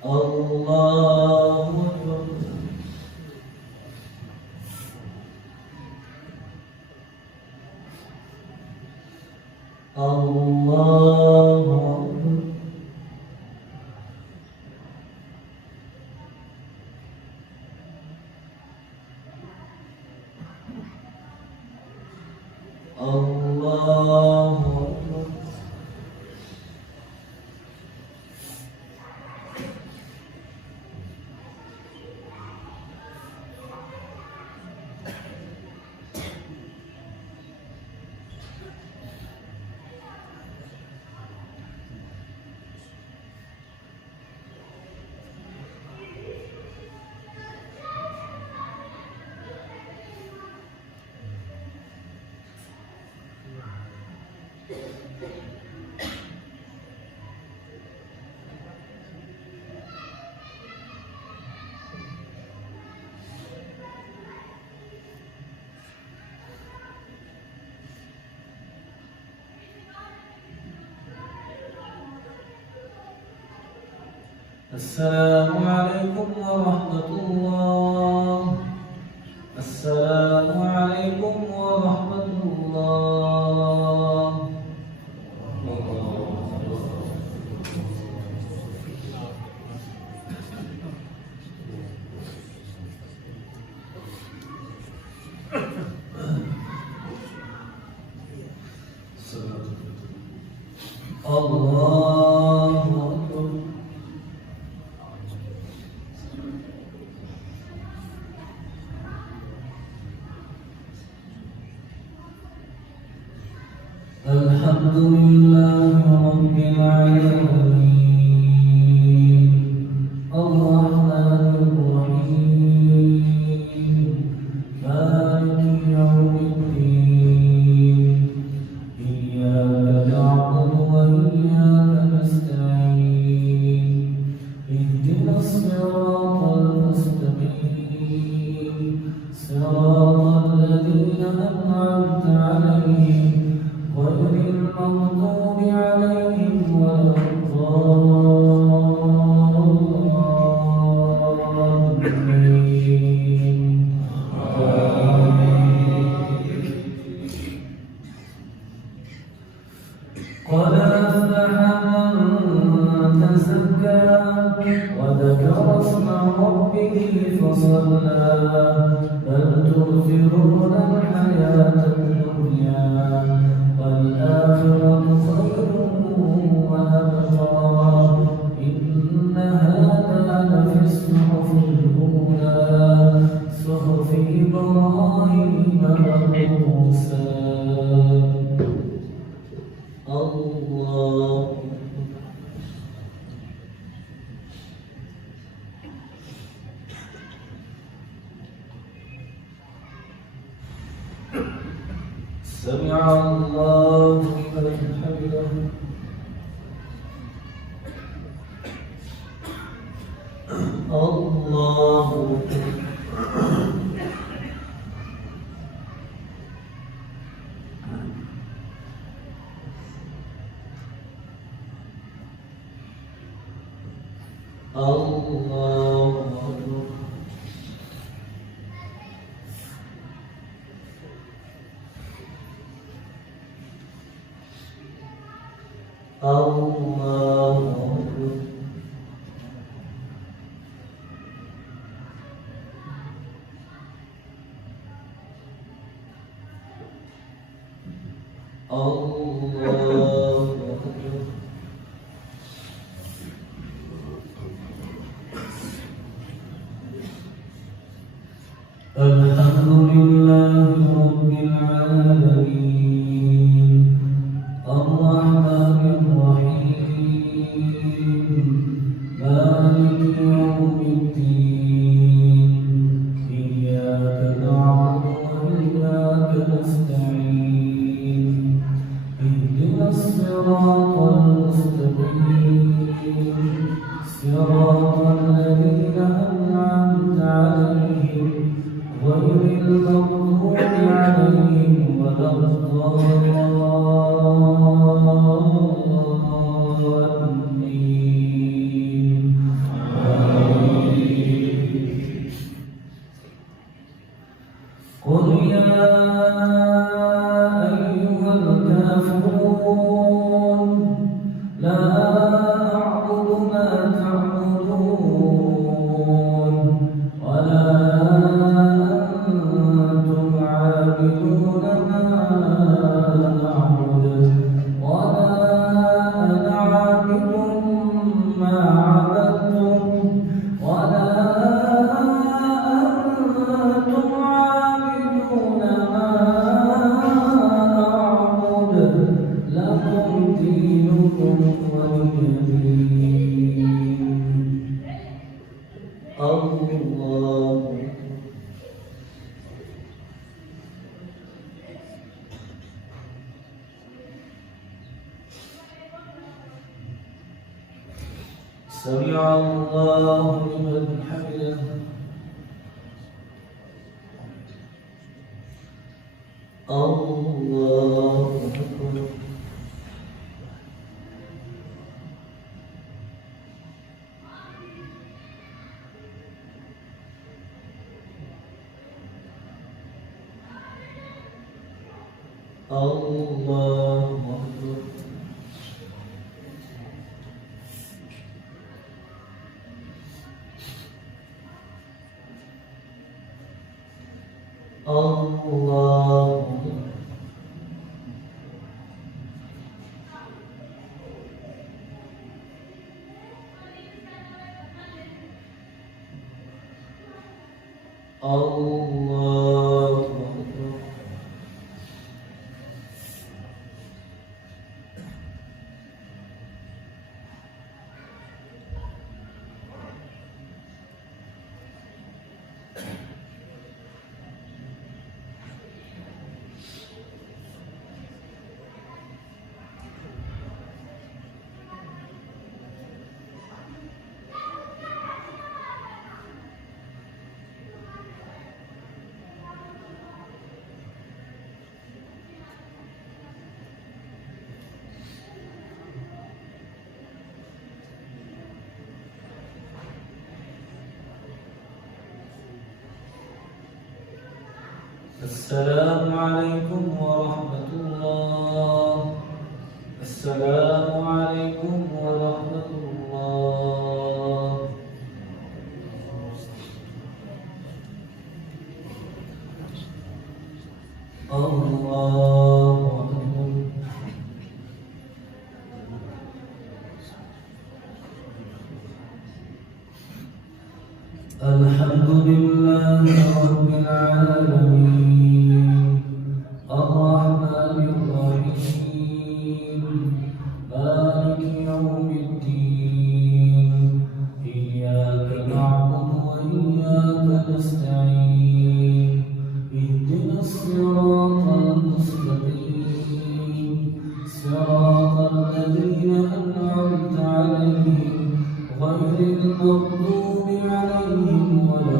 الله أكبر الله أكبر الله أكبر السلام عليكم ورحمة الله. السلام عليكم ورحمة الله. الله أكبر. الحمد لله رب العالمين الرحمن الرحيم مالك يوم الدين إياك نعبد وإياك نستعين اهدنا الصراط المستقيم صراط الذين أنعمت عليهم غير المغضوب ذكر اسم ربه فصلى بل تؤثرون الحياة الدنيا والآخرة خير وأبقى إن هذا لفي الصحف الأولى صحف إبراهيم وموسى. الله سمع الله لمن حمده. الله الله الحمد لله رب العالمين الرحمن الرحيم مالك يوم الدين إياك نعبد وإياك نستعين اهدنا الصراط المستقيم صراط الذين أنعمت عليهم غير المغضوب عليهم ولا الضالين. قل يا أيها الكافرون لا أعبد ما تعبدون ولا سمع الله لمن حمده. الله أكبر. الله أكبر. الله الله السلام عليكم ورحمة الله. السلام عليكم ورحمة الله. الحمد لله رب العالمين الرحمن الرحيم مالك يوم الدين إياك نعبد وإياك نستعين اهدنا الصراط المستقيم صراط الذين أنعمت عليهم غير المغضوب عليهم ولا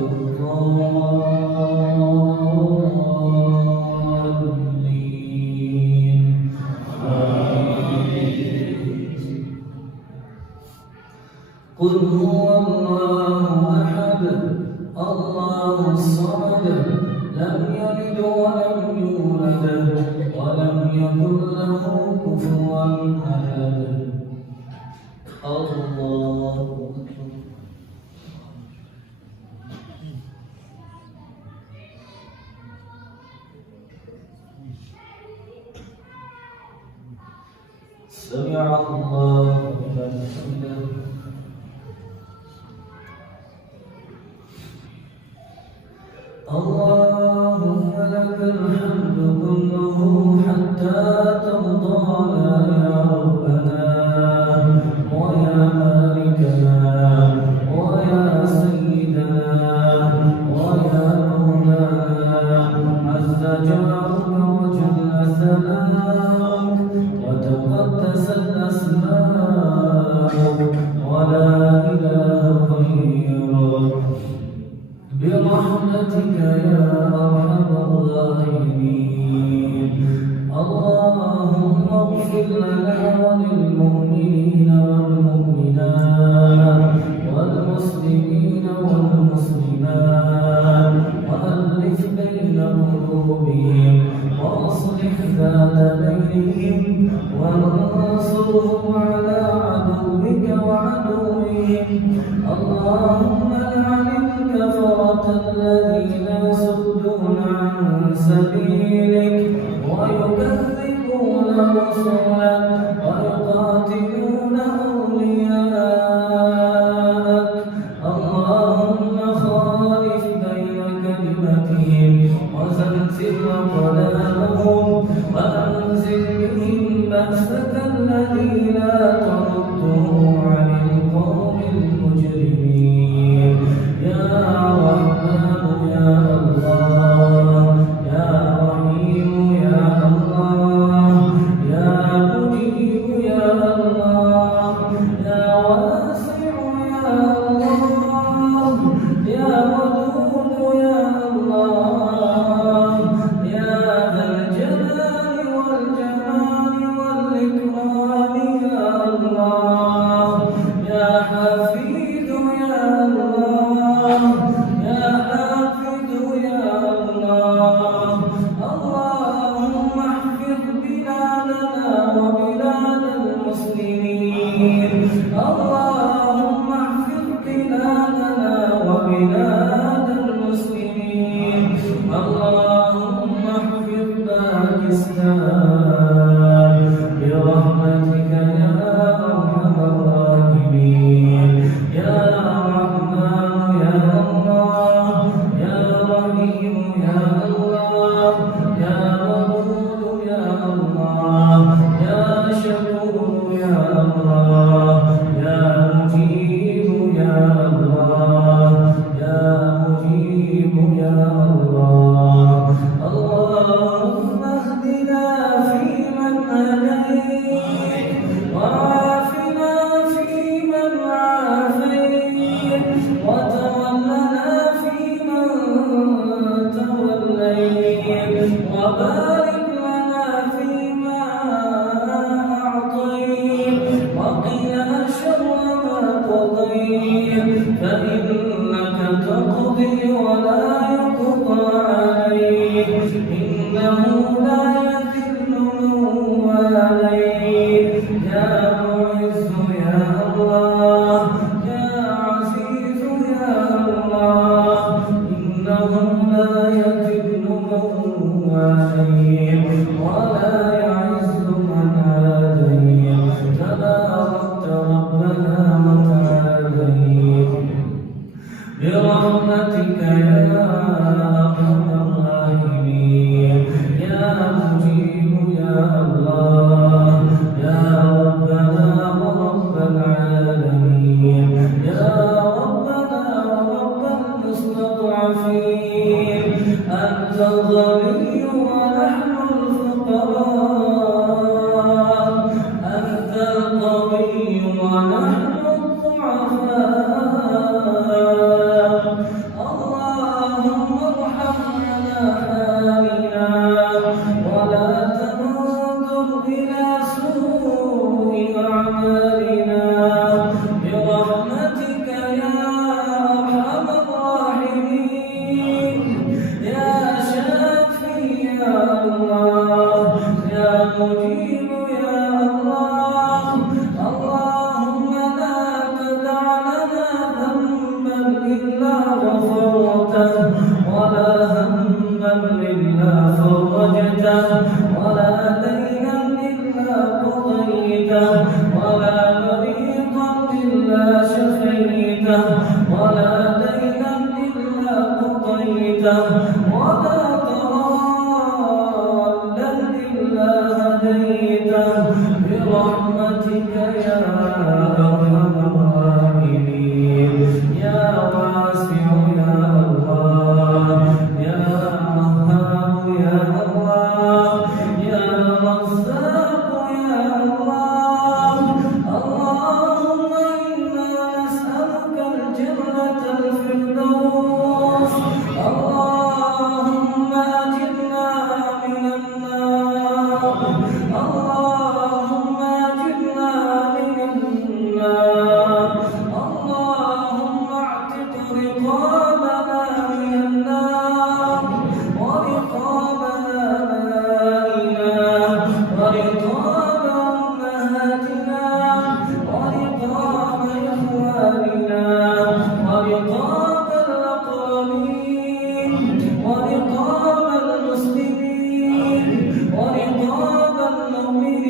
الضالين قل هو الله أحد الله الصمد لم يلد ولم يولد ولم يكن له كفوا أحد الله سمع الله لمن حمده اللهم لك الحمد كله حتى ترضى يا ربنا ويا مالكنا ويا سيدنا ويا مولانا عز جارك وجل ثناؤك وتقدست أسماؤك ولا إله غيرك برحمتك يا أرحم الراحمين اللهم اغفر لنا وللمؤمنين والمؤمنات والمسلمين والمسلمات وألف بين قلوبهم وأصلح ذات بينهم وانصرهم على عدوك وعدوهم اللهم لعن الكفرة الذين يصدون عن سبيلك ويكذبون رسلك ويقاتلون أولياءك اللهم خالف بين كلمتهم وزلزل أقدامهم وأنزل بهم بأسك الذي لا ترده عن القوم المجرمين يا رحمن يا الله يا رحيم يا الله يا مجيب يا الله يا واسع يا الله يا ودود يا الله يا ذا الجلال والجمال والإكرام يا الله يا حفيظ يا الله يا حافظ يا الله اللهم احفظ بلادنا وبلاد المسلمين اللهم احفظ بلادنا وبلاد المسلمين اللهم احفظ باكستان برحمتك يا أرحم الراحمين يا رحمن يا الله يا رحيم يا الله يا ودود يا الله يا شكور يا الله يا مجيب يا الله يا مجيب يا الله اللهم اهدنا فيمن هديت وعافنا فيمن عافيت وتولنا فيمن توليت وبارك لنا فيما أعطيت وقنا شر ما قضيت فإنك تقضي ولا يقضى عليك إنه لا يذل من واليت يا معز يا الله يا عزيز يا الله إنه لا يذل من واليت ولا يعز من عاديت تباركت ربنا وتعاليت برحمتك يا أرحم الراحمين يا مجيب يا الله يا ربنا ورب العالمين يا ربنا ورب المستضعفين أنت الغني ونحن الفقراء أنت القوي ونحن الضعفاء اللهم ارحمنا حالنا ولا تنظر إلى سوء أعمالنا برحمتك يا أرحم الراحمين يا شافي يا الله يا مجيب يا الله اللهم لا تدع لنا ذنبا إلا غفرته ولا هما إلا فرجته ولا دينا إلا قضيته ولا مريضا إلا شفيته ولا دينا إلا قضيته ولا ضالا إلا هديته برحمتك يا أرحم الراحمين يا واسع يا الله يا قهار يا الله يا رزاق يا الله اللهم إنا نسألك الجنة الفردوس اللهم أجرنا من النار اللهم أجرنا من النار اللهم اعتق رقابنا من النار ورقاب آبائنا ورقاب أمهاتنا ورقاب إخواننا ورقاب الأقربين ورقاب المسلمين ورقاب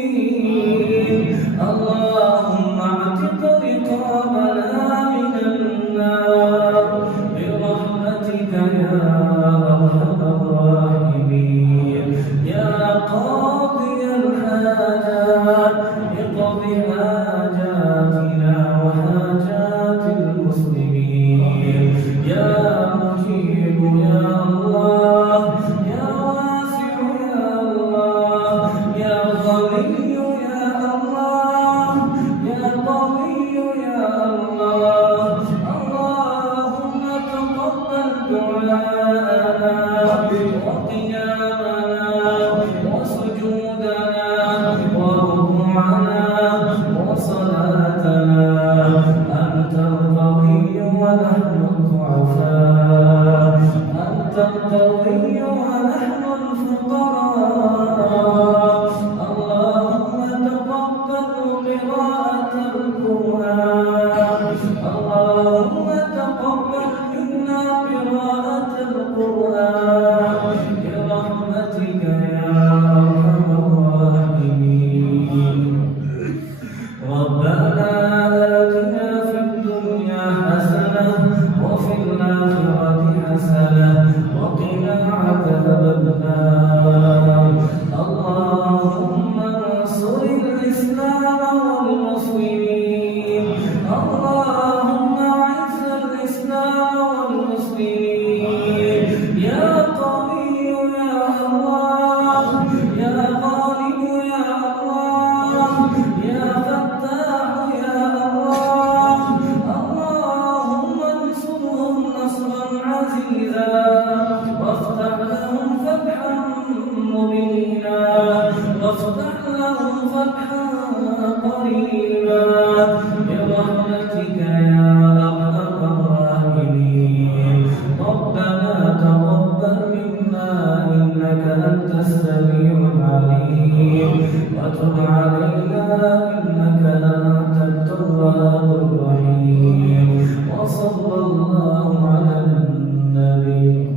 المؤمنين اللهم اعتق رقابنا من النار برحمتك يا أرحم الراحمين يا قاضي الحاجات اقض حاجاتنا وحاجات المسلمين يا مجيب يا الله يا واسع يا الله يا غني يا الله يا قوي يا الله اللهم تقبل دعاءنا وقيامنا وسجودنا وركوعنا وصلاتنا أنت القوي ونحن الضعفاء أنت القوي ونحن الفقراء اللهم تقبل قراءة القرآن اللهم تقبل منا قراءة القرآن برحمتك يا أرحم الراحمين ربنا آتنا في الدنيا حسنة وفي الآخرة حسنة وقنا عذاب النار اللهم انصر الإسلام والمسلمين اللهم أعز الإسلام والمسلمين يا قوي يا الله يا غالب يا الله يا فتاح يا الله اللهم انصرهم نصرا عزيزا وافتح لهم فتحا مبينا وافتح لهم فتحا قريبا برحمتك يا أرحم الراحمين ربنا تقبل منا إنك أنت السميع العليم وتب علينا إنك أنت التواب الرحيم وصلى الله على النبي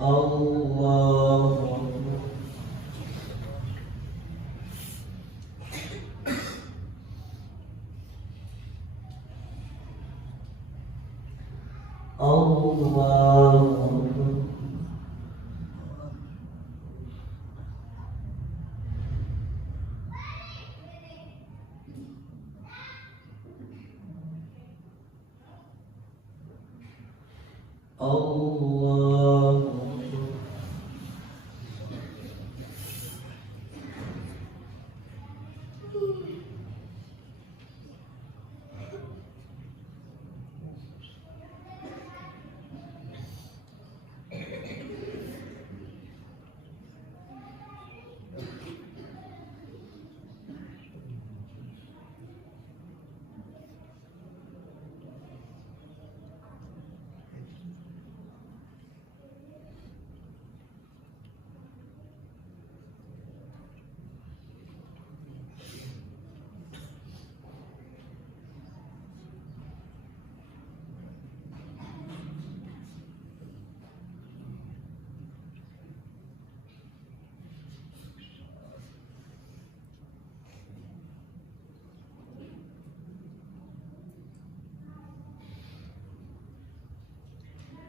الله أكبر. الله أكبر. الله أكبر.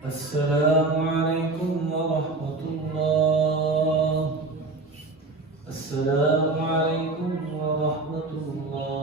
السلام عليكم ورحمة الله. السلام عليكم ورحمة الله.